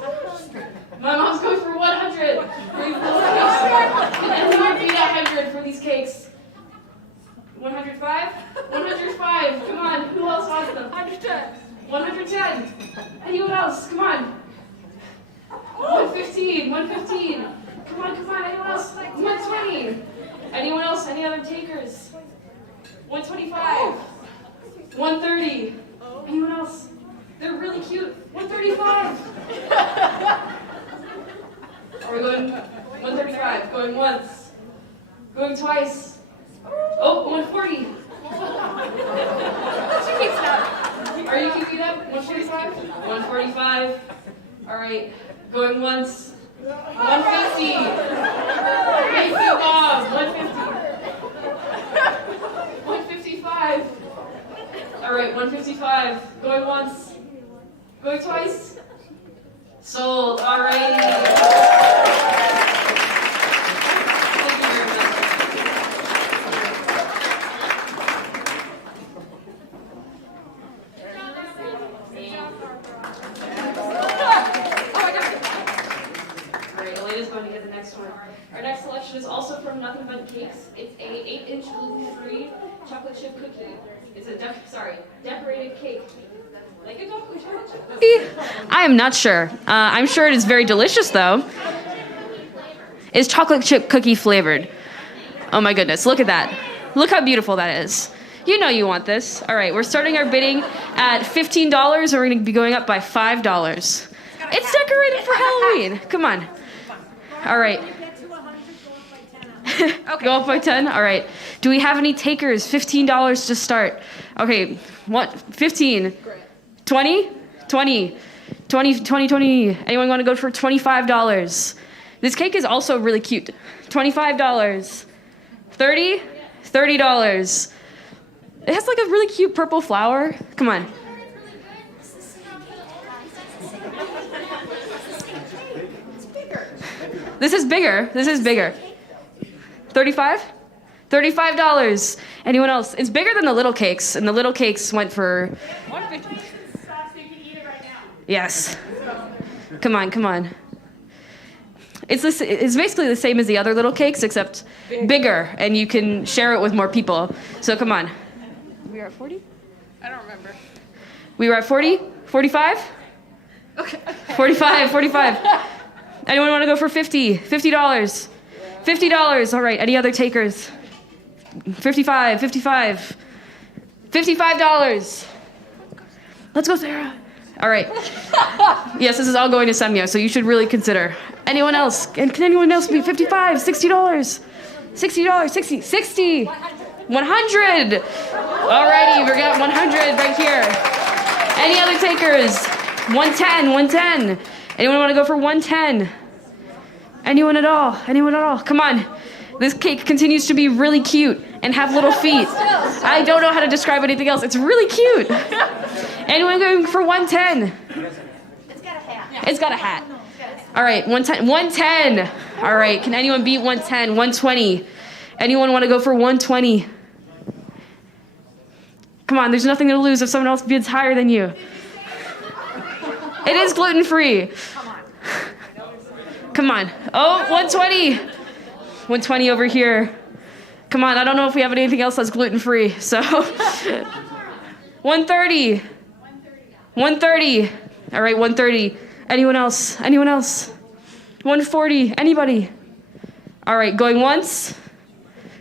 My mom's going for 100 for these little cakes. Can anyone beat 100 for these cakes? 105? 105. Come on. Who else wants them? 110. 110. Anyone else? Come on. 115. 115. Come on. Anyone else? 120. Anyone else? Any other takers? 125. 130. Anyone else? They're really cute. 135. Are we going 135? Going once. Going twice. Oh, 140. Are you keeping up? 145? 145. All right. Going once. 150. Thank you, Bob. 150. 155. All right, 155. Going once. Going twice. Sold. Alrighty. Thank you very much. Alright, Elena's going to get the next one. Our next selection is also from Nothing But Cakes. It's a 8-inch gluten-free chocolate chip cookie. It's a decorated cake. Like a chocolate chip. I am not sure. I'm sure it is very delicious, though. It's chocolate chip cookie flavored. Oh my goodness, look at that. Look how beautiful that is. You know you want this. All right, we're starting our bidding at $15, and we're going to be going up by $5. It's decorated for Halloween. Come on. All right. Go up by 10? All right. Do we have any takers? $15 to start. Okay, what? 15. 20? 20. 20, 20, 20. Anyone want to go for $25? This cake is also really cute. $25. 30? $30. It has like a really cute purple flower. Come on. This is bigger. This is bigger. 35? $35. Anyone else? It's bigger than the little cakes, and the little cakes went for... Yes. Come on, come on. It's basically the same as the other little cakes, except bigger, and you can share it with more people. So come on. We were at 40? I don't remember. We were at 40? 45? Okay. 45, 45. Anyone want to go for 50? $50. $50. All right, any other takers? 55, 55. $55. Let's go, Sarah. All right. Yes, this is all going to Semyo, so you should really consider. Anyone else? And can anyone else be 55, $60? $60, 60, 60. 100. Alrighty, we got 100 right here. Any other takers? 110, 110. Anyone want to go for 110? Anyone at all? Anyone at all? Come on. This cake continues to be really cute and have little feet. I don't know how to describe anything else. It's really cute. Anyone going for 110? It's got a hat. It's got a hat. All right, 110. 110. All right, can anyone beat 110? 120. Anyone want to go for 120? Come on, there's nothing to lose if someone else bids higher than you. It is gluten-free. Come on. Oh, 120. 120 over here. Come on, I don't know if we have anything else that's gluten-free, so. 130. 130. All right, 130. Anyone else? Anyone else? 140. Anybody? All right, going once.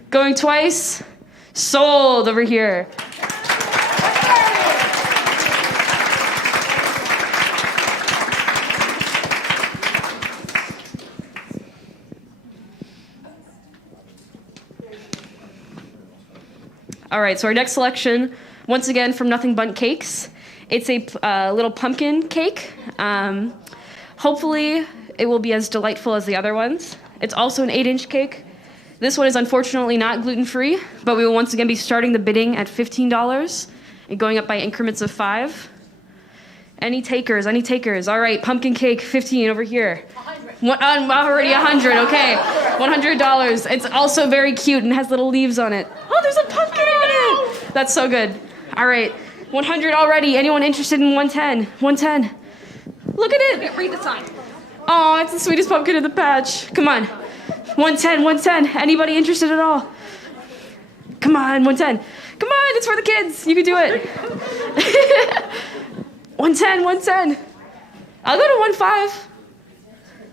Going twice. Sold over here. All right, so our next selection, once again from Nothing But Cakes. It's a little pumpkin cake. Hopefully, it will be as delightful as the other ones. It's also an 8-inch cake. This one is unfortunately not gluten-free, but we will once again be starting the bidding at $15 and going up by increments of 5. Any takers? Any takers? All right, pumpkin cake, 15 over here. 100. Already 100, okay. $100. It's also very cute and has little leaves on it. Oh, there's a pumpkin on it. That's so good. All right, 100 already. Anyone interested in 110? 110. Look at it. Read the sign. Oh, it's the sweetest pumpkin in the patch. Come on. 110, 110. Anybody interested at all? Come on, 110. Come on, it's for the kids. You can do it. 110, 110. I'll go to 105.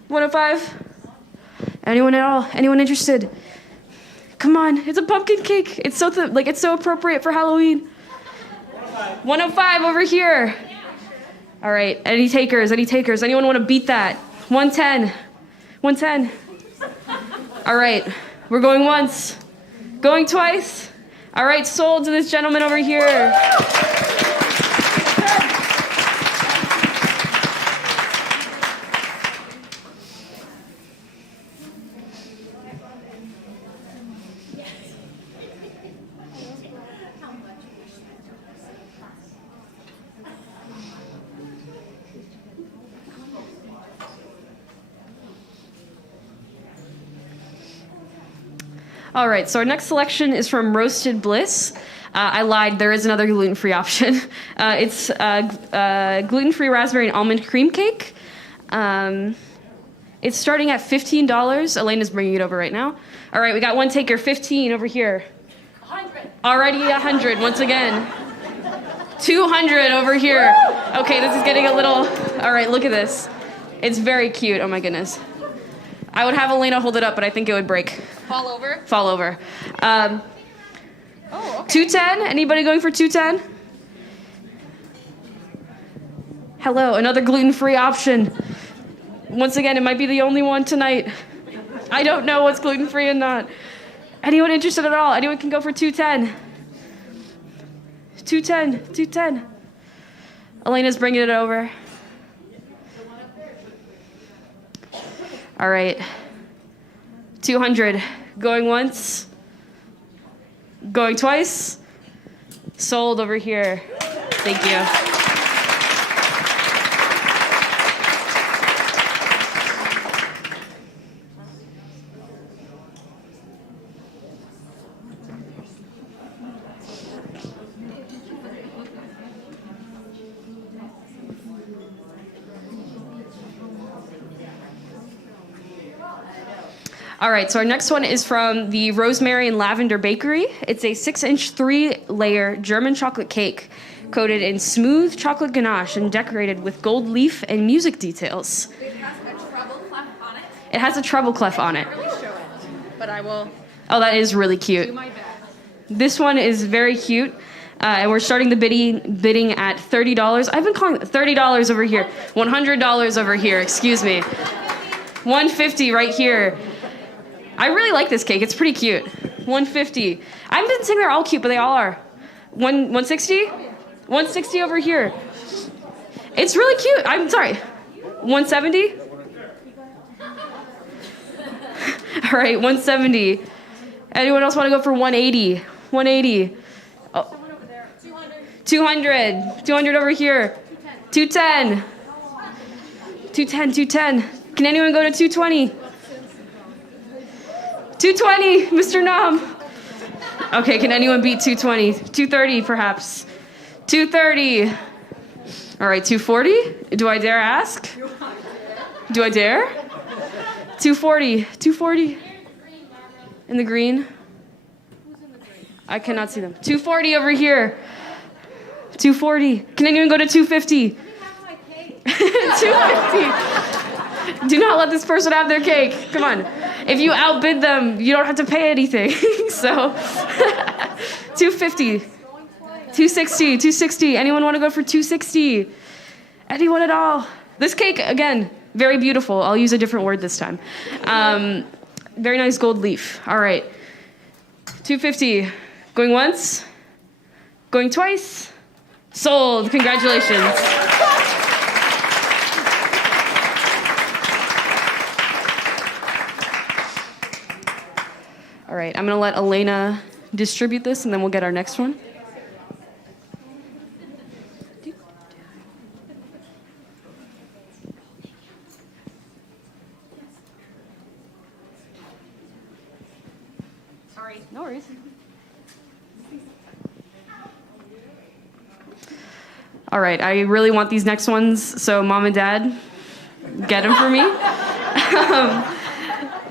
105. Anyone at all? Anyone interested? Come on, it's a pumpkin cake. It's so it's so appropriate for Halloween. 105 over here. All right, any takers? Any takers? Anyone want to beat that? 110. 110. All right, we're going once. Going twice. All right, sold to this gentleman over here. All right, so our next selection is from Roasted Bliss. I lied, there is another gluten-free option. It's gluten-free raspberry and almond cream cake. It's starting at $15. Elena's bringing it over right now. All right, we got one taker, 15 over here. 100. Already 100, once again. 200 over here. Okay, this is getting a little, all right, look at this. It's very cute, oh my goodness. I would have Elena hold it up, but I think it would break. Fall over. Fall over. Oh, okay. 210, anybody going for 210? Hello, another gluten-free option. Once again, it might be the only one tonight. I don't know what's gluten-free and not. Anyone interested at all? Anyone can go for 210. 210, 210. Elena's bringing it over. All right. 200. Going once. Going twice. Sold over here. Thank you. All right, so our next one is from the Rosemary and Lavender Bakery. It's a 6-inch, 3-layer German chocolate cake coated in smooth chocolate ganache and decorated with gold leaf and music details. It has a treble clef on it. It has a treble clef on it. Really show it, but I will Oh, that is really do cute. my best. This one is very cute. And we're starting the bidding at $30. I've been calling it $30 over here. $100 over here, excuse me. $150 right here. I really like this cake. It's pretty cute. $150. I haven't been saying they're all cute, but they all are. $160? $160 over here. It's really cute. I'm sorry. $170? All right, $170. Anyone else want to go for $180? $180. Oh. 200. 200 over here. 210. 210. 210. Can anyone go to 220? 220, Mr. Nom. Okay, can anyone beat 220? 230, perhaps. 230. All right, 240. Do I dare ask? Do I dare? 240. 240. In the green? I cannot see them. 240 over here. 240. Can anyone go to 250? 250. Do not let this person have their cake. Come on. If you outbid them, you don't have to pay anything. So, 250. 260. 260. Anyone want to go for 260? Anyone at all? This cake, again, very beautiful. I'll use a different word this time. Very nice gold leaf. All right. 250. Going once. Going twice. Sold. Congratulations. All right, I'm gonna let Elena distribute this and then we'll get our next one. Sorry, no worries. All right, I really want these next ones, so Mom and Dad, get them for me.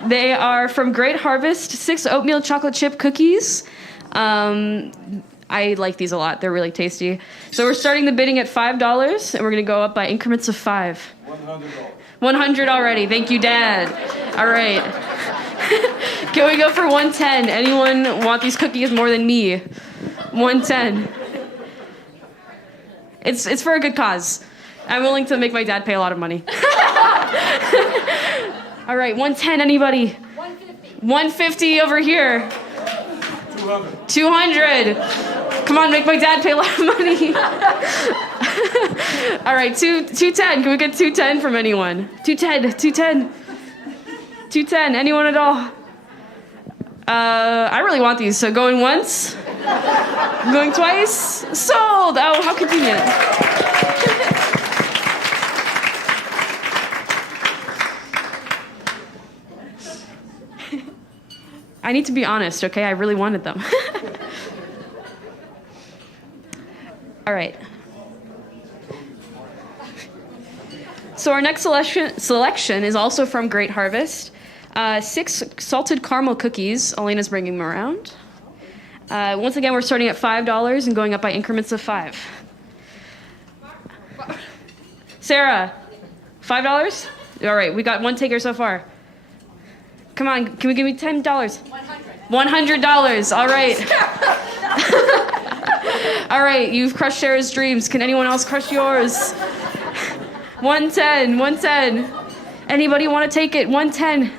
They are from Great Harvest, 6 oatmeal chocolate chip cookies. I like these a lot. They're really tasty. So we're starting the bidding at $5, and we're going to go up by increments of 5. $100. 100 already. Thank you, Dad. All right. Can we go for 110? Anyone want these cookies more than me? 110. It's for a good cause. I'm willing to make my dad pay a lot of money. All right, 110, anybody? 150. 150 over here. 200. 200. Come on, make my dad pay a lot of money. All right, 210. Can we get 210 from anyone? 210, 210. 210, anyone at all? I really want these, so going once. Going twice. Sold. Oh, how convenient. I need to be honest, okay? I really wanted them. All right. So our next selection is also from Great Harvest. 6 salted caramel cookies. Elena's bringing them around. Once again, we're starting at $5 and going up by increments of 5. Sarah, $5? All right, we got one taker so far. Come on, can we give me $10? $100. All right. All right, you've crushed Sarah's dreams. Can anyone else crush yours? 110, 110. Anybody want to take it? 110.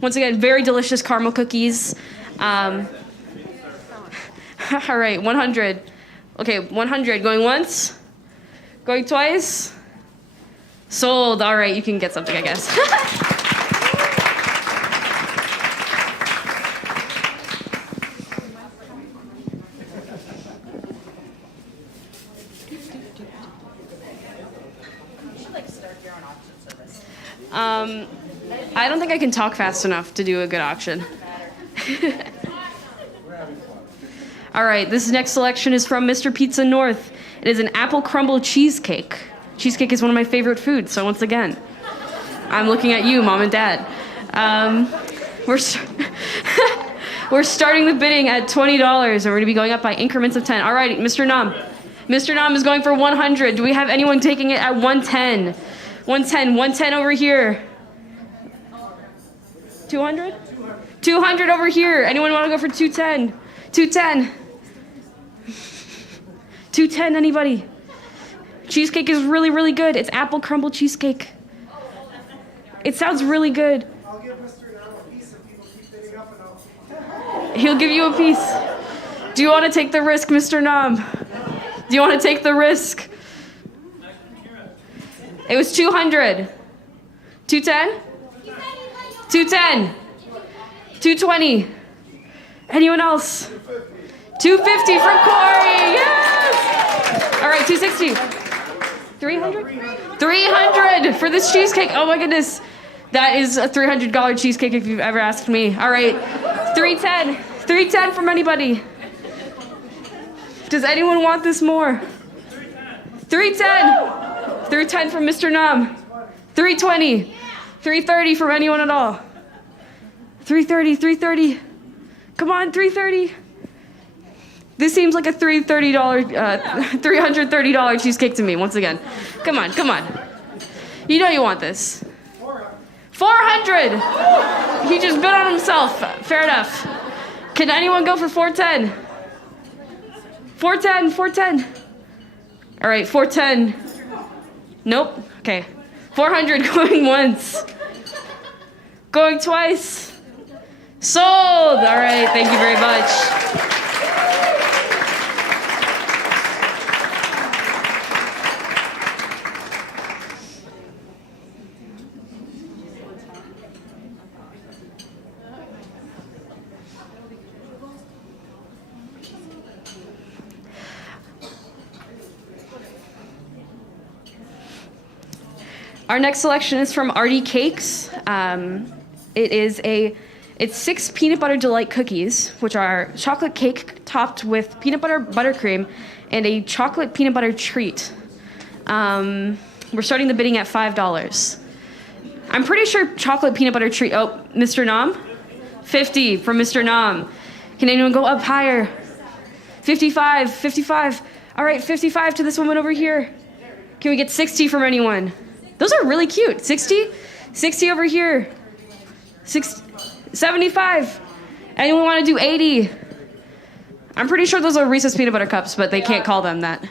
Once again, very delicious caramel cookies. All right, 100. Okay, 100. Going once? Going twice? Sold. All right, you can get something, I guess. I don't think I can talk fast enough to do a good auction. All right, this next selection is from Mr. Pizza North. It is an apple crumble cheesecake. Cheesecake is one of my favorite foods, so once again, I'm looking at you, Mom and Dad. We're starting the bidding at $20, and we're going to be going up by increments of 10. All right, Mr. Nam. Mr. Nam is going for 100. Do we have anyone taking it at 110? 110, 110 over here. 200? 200 over here. Anyone want to go for 210? 210. 210, anybody? Cheesecake is really, really good. It's apple crumble cheesecake. It sounds really good. I'll give Mr. Nam a piece if people keep bidding up and I'll... He'll give you a piece. Do you want to take the risk, Mr. Nam? Do you want to take the risk? It was 200. 210? 210. 220. Anyone else? 250 from Corey. Yes! All right, 260. 300? 300 for this cheesecake. Oh my goodness. That is a $300 cheesecake if you've ever asked me. All right, 310. 310 from anybody. Does anyone want this more? 310. 310 from Mr. Nam. 320. 330 from anyone at all. 330, 330. Come on, 330. This seems like a $330 cheesecake to me, once again. Come on, come on. You know you want this. 400. He just bid on himself. Fair enough. Can anyone go for 410? 410, 410. All right, 410. Nope. Okay. 400 going once. Going twice. Sold. All right, thank you very much. Our next selection is from Artie Cakes. It's 6 peanut butter delight cookies, which are chocolate cake topped with peanut butter buttercream and a chocolate peanut butter treat. We're starting the bidding at $5. I'm pretty sure chocolate peanut butter treat. Oh, Mr. Nam, 50 from Mr. Nam. Can anyone go up higher? 55, 55. All right, 55 to this woman over here. Can we get 60 from anyone? Those are really cute. 60? 60 over here. 75. Anyone want to do 80? I'm pretty sure those are Reese's peanut butter cups, but they can't call them that.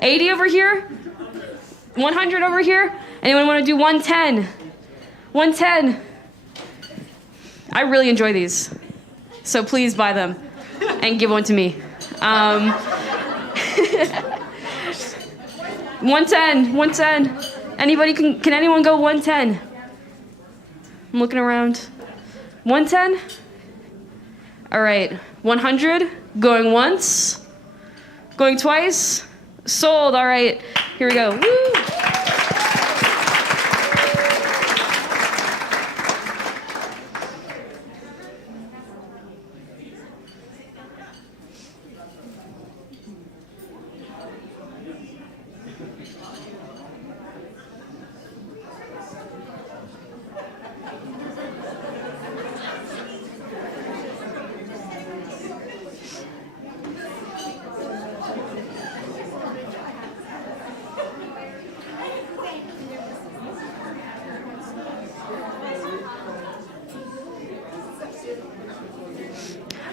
80 over here? 100 over here? Anyone want to do 110? 110. I really enjoy these. So please buy them and give one to me. 110, 110. Anybody can anyone go 110? I'm looking around. 110? All right, 100, going once, going twice, sold. All right, here we go. Woo!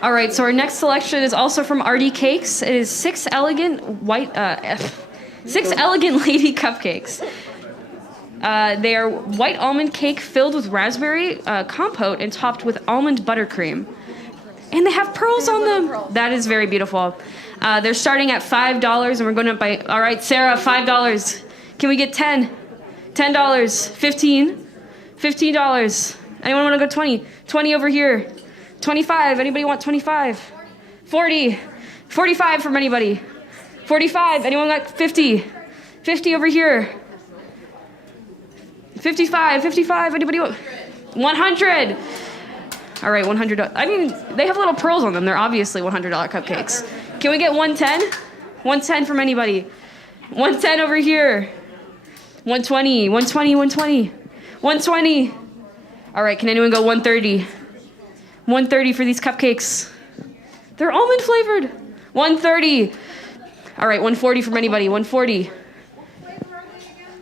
All right, so our next selection is also from RD Cakes. It is six elegant lady cupcakes. They are white almond cake filled with raspberry compote and topped with almond buttercream. And they have pearls on them. That is very beautiful. They're starting at $5 and we're going up by, all right, Sarah, $5. Can we get 10? $10, 15, $15. Anyone want to go 20? 20 over here. 25, anybody want 25? 40, 45 from anybody. 45, anyone got 50? 50 over here. 55, 55, anybody want? 100. All right, $100. I mean, they have little pearls on them. They're obviously $100 cupcakes. Can we get 110? 110 from anybody. 110 over here. 120, 120, 120. 120. All right, can anyone go 130? 130 for these cupcakes. They're almond flavored. 130. All right, 140 from anybody. 140.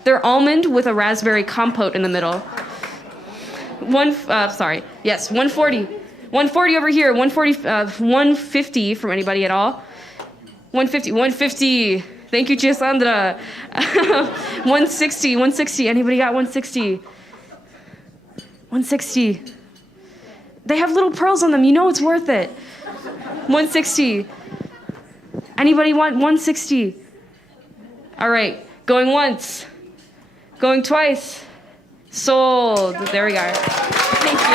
They're almond with a raspberry compote in the middle. Yes, 140. 140 over here. 150 from anybody at all. 150. 150. Thank you, Giasandra. 160. 160. Anybody got 160? 160. They have little pearls on them. You know it's worth it. 160. Anybody want 160? All right. Going once. Going twice. Sold. There we go. Thank you.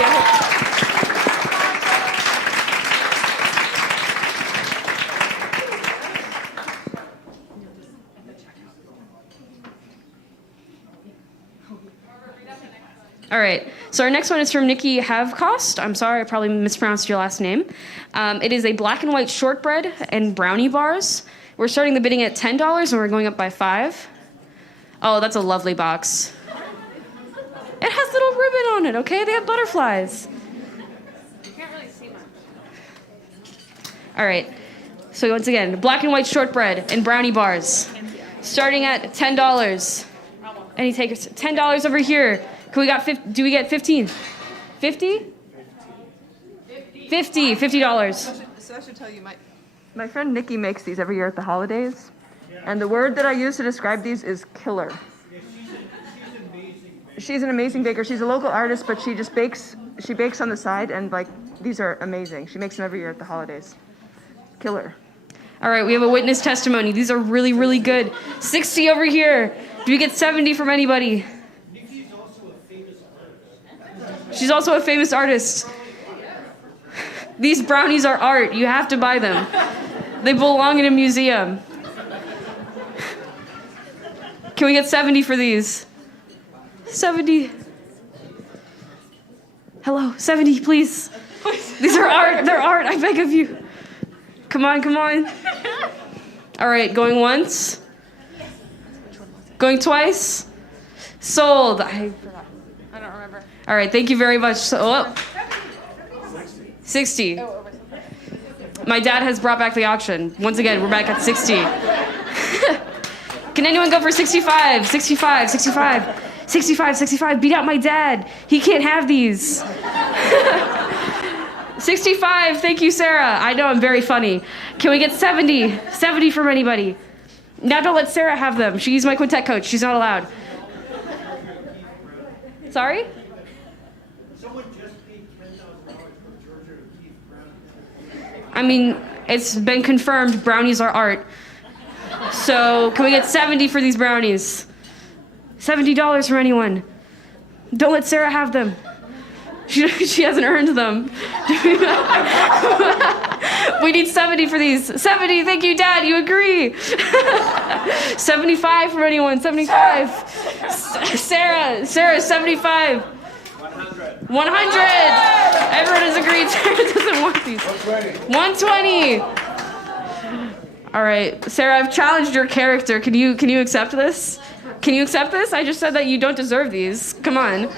All right, so our next one is from Nikki Havcost. I'm sorry, I probably mispronounced your last name. It is a black and white shortbread and brownie bars. We're starting the bidding at $10 and we're going up by $5. Oh, that's a lovely box. It has little ribbon on it, okay? They have butterflies. You can't really see much. All right, so once again, black and white shortbread and brownie bars. Starting at $10. Any takers? $10 over here. Do we get 15? 50? 50. $50. So I should tell you, my friend Nikki makes these every year at the holidays, and the word that I use to describe these is killer. She's an amazing baker. She's a local artist, but she just bakes. She bakes on the side, and like these are amazing. She makes them every year at the holidays. Killer. All right, we have a witness testimony. These are really, really good. 60 over here. Do we get 70 from anybody? She's also a famous artist. These brownies are art. You have to buy them. They belong in a museum. Can we get 70 for these? 70. Hello, 70, please. These are art. They're art. I beg of you. Come on, come on. All right, going once. Going twice. Sold. I don't remember. All right, thank you very much. 60. My dad has brought back the auction. Once again, we're back at 60. Can anyone go for 65? 65, 65. 65, 65. Beat out my dad. He can't have these. 65. Thank you, Sarah. I know I'm very funny. Can we get 70? 70 from anybody? Now don't let Sarah have them. She's my quintet coach. She's not allowed. Sorry? Someone just paid $10,000 for Georgia O'Keeffe brownies. I mean, it's been confirmed brownies are art. So can we get 70 for these brownies? $70 from anyone. Don't let Sarah have them. She hasn't earned them. We need 70 for these. 70, thank you, Dad, you agree. 75 from anyone, 75. Sarah, 75. 100. Everyone has agreed. Sarah doesn't want these. 120. All right, Sarah, I've challenged your character. Can you accept this? Can you accept this? I just said that you don't deserve these. Come on.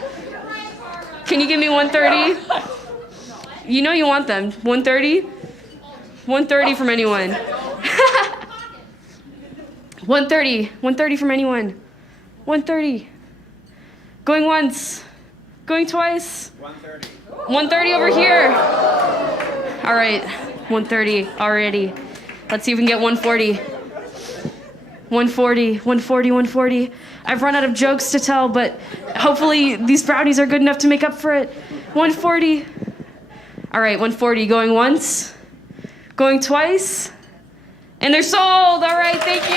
Can you give me 130? You know you want them. 130? 130 from anyone. 130. 130 from anyone. 130. Going once. Going twice. 130. 130 over here. All right, 130 already. Let's see if we can get 140. 140, 140, 140. I've run out of jokes to tell, but hopefully these brownies are good enough to make up for it. 140. All right, 140. Going once, going twice, and they're sold. All right, thank you.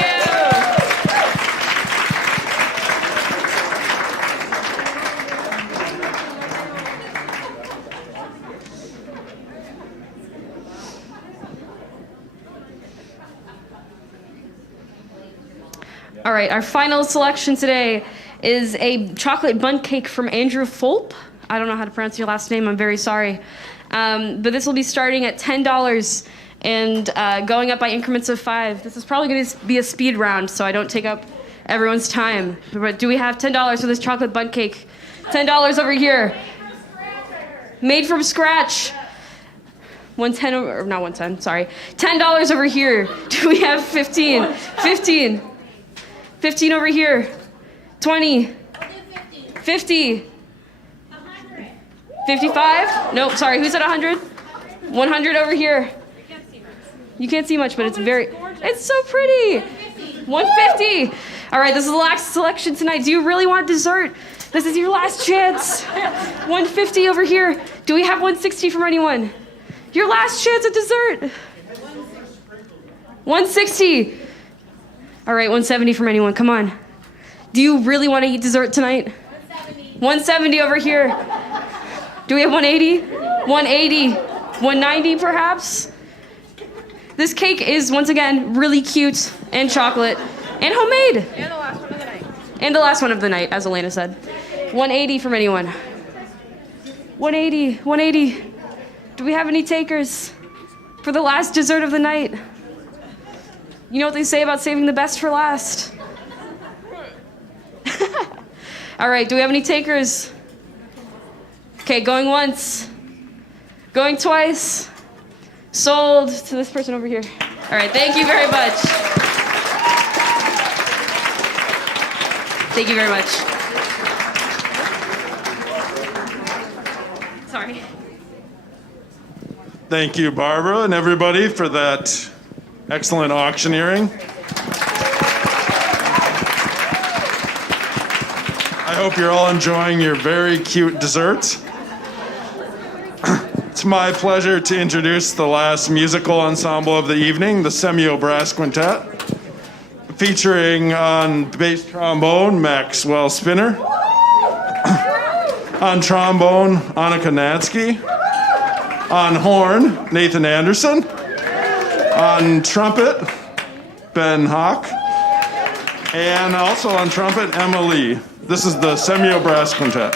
All right, our final selection today is a chocolate bundt cake from Andrew Fulp. I don't know how to pronounce your last name, I'm very sorry. But this will be starting at $10 and going up by increments of 5. This is probably going to be a speed round, so I don't take up everyone's time. But do we have $10 for this chocolate bundt cake? $10 over here. Made from scratch. 110 or not 110, sorry. $10 over here. Do we have 15? 15. 15 over here. 20. 50. 55? Nope, sorry. Who's at 100? 100 over here. You can't see much, but it's it's so pretty. 150. All right, this is the last selection tonight. Do you really want dessert? This is your last chance. 150 over here. Do we have 160 from anyone? Your last chance at dessert. 160. All right, 170 from anyone. Come on. Do you really want to eat dessert tonight? 170 over here. Do we have 180? 180. 190 perhaps? This cake is, once again, really cute and chocolate and homemade. And the last one of the night. And the last one of the night, as Elena said. 180 from anyone. 180. 180. Do we have any takers for the last dessert of the night? You know what they say about saving the best for last? All right, do we have any takers? Okay, going once. Going twice. Sold to this person over here. All right, thank you very much. Thank you very much. Sorry. Thank you, Barbara, and everybody for that excellent auctioneering. I hope you're all enjoying your very cute desserts. It's my pleasure to introduce the last musical ensemble of the evening, the Semio Brass Quintet, featuring on bass trombone, Maxwell Spinner, on trombone, Annika Nadsky, on horn, Nathan Anderson, on trumpet, Ben Hawk, and also on trumpet, Emma Lee. This is the Semio Brass Quintet.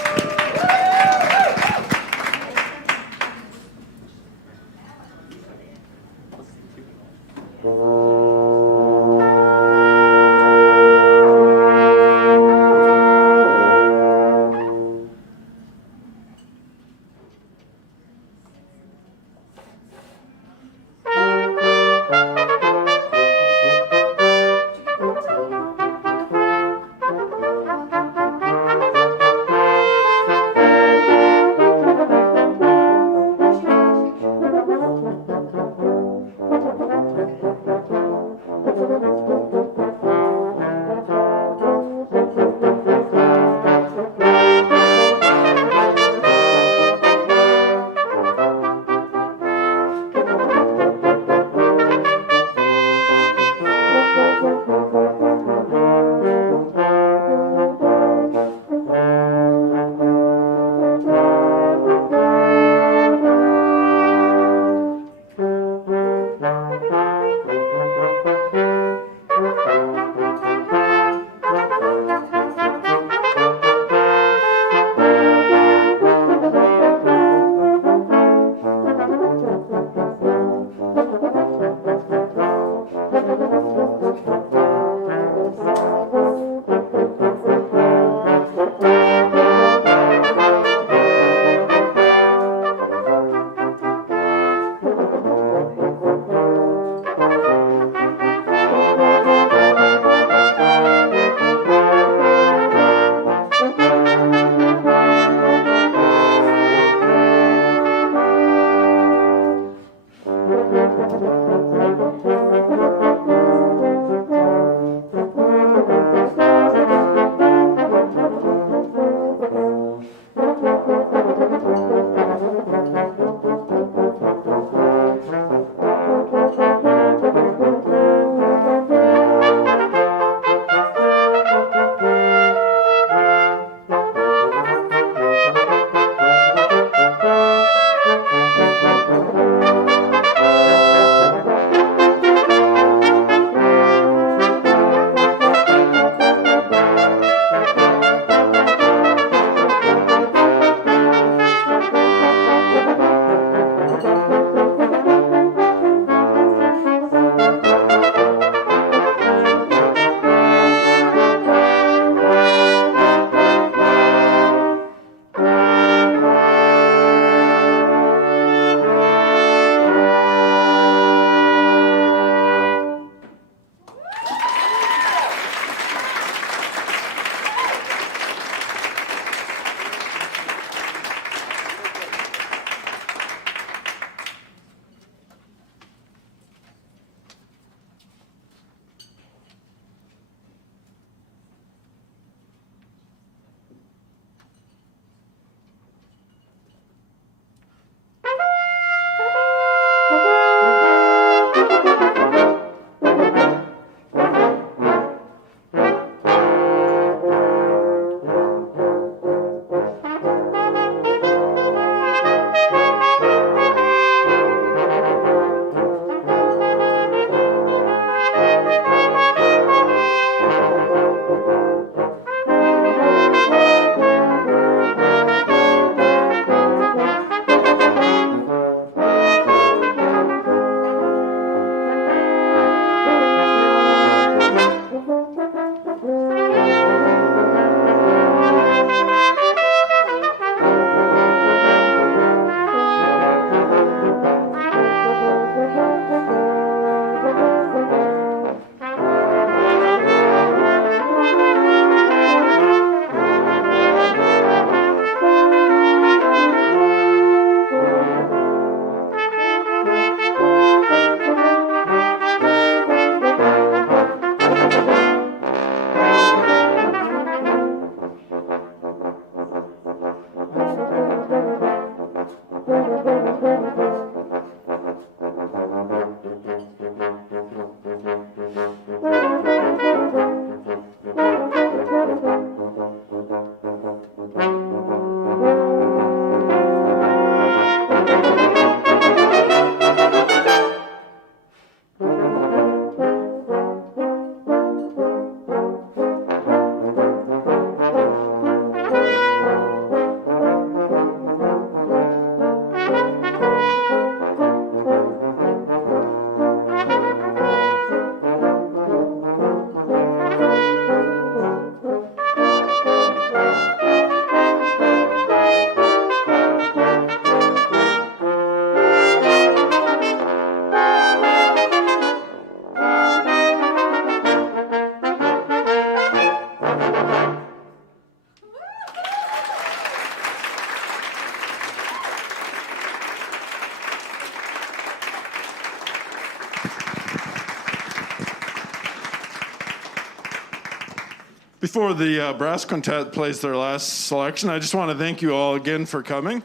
Before the brass quintet plays their last selection, I just want to thank you all again for coming.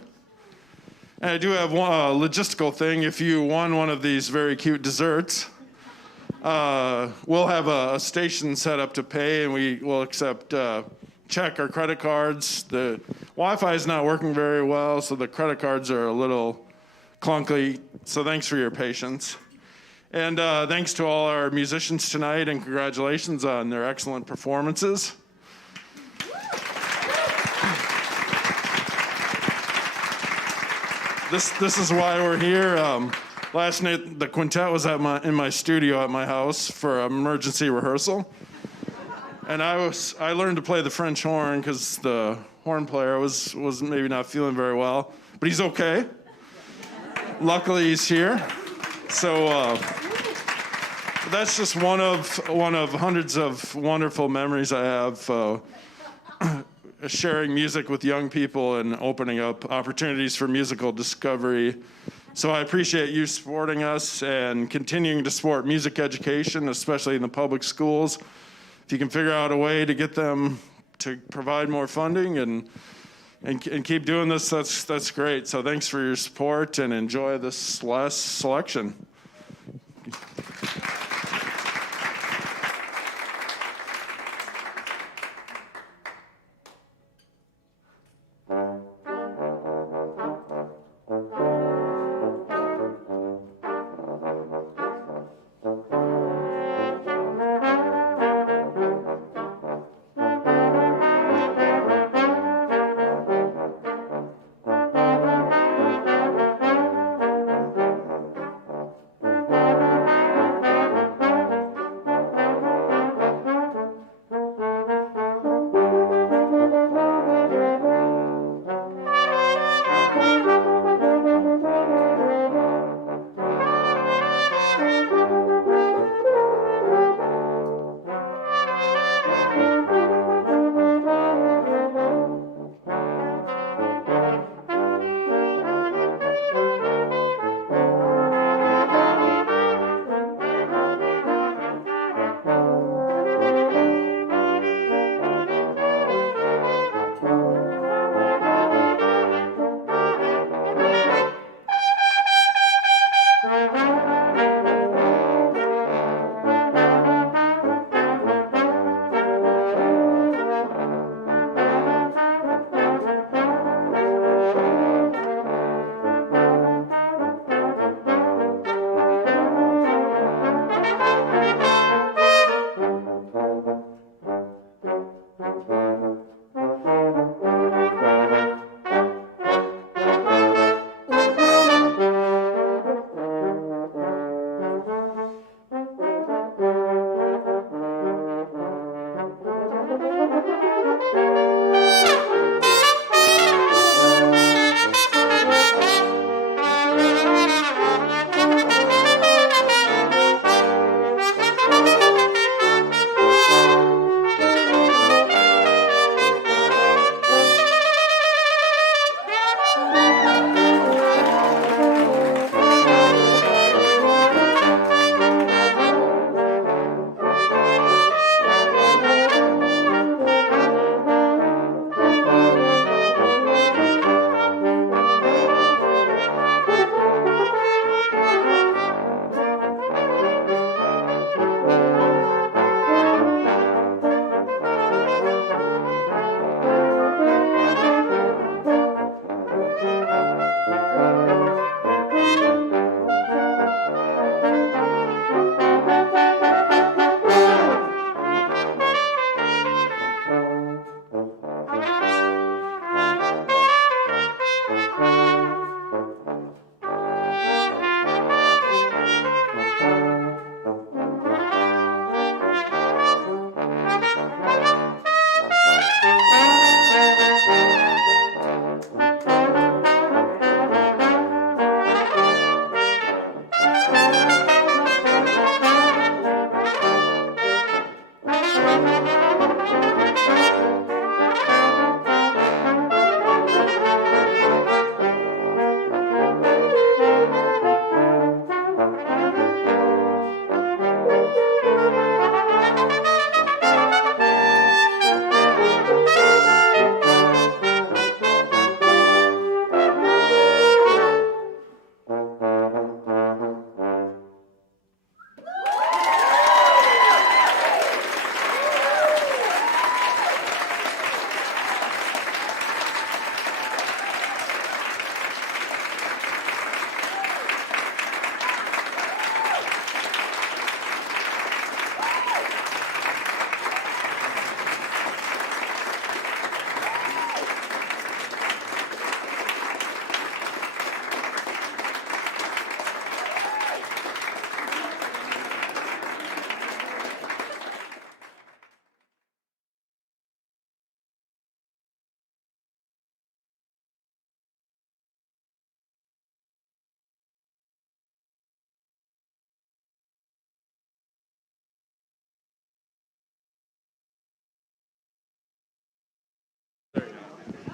And I do have one logistical thing. If you won one of these very cute desserts, we'll have a station set up to pay, and we will accept check or credit cards. The Wi-Fi is not working very well, so the credit cards are a little clunky. So thanks for your patience. And thanks to all our musicians tonight, and congratulations on their excellent performances. This is why we're here. Last night, the quintet was in my studio at my house for an emergency rehearsal. And I learned to play the French horn because the horn player was maybe not feeling very well, but he's okay. Luckily, he's here. So that's just one of hundreds of wonderful memories I have sharing music with young people and opening up opportunities for musical discovery. So I appreciate you supporting us and continuing to support music education, especially in the public schools. If you can figure out a way to get them to provide more funding and keep doing this, that's great. So thanks for your support and enjoy this last selection.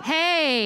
Hey.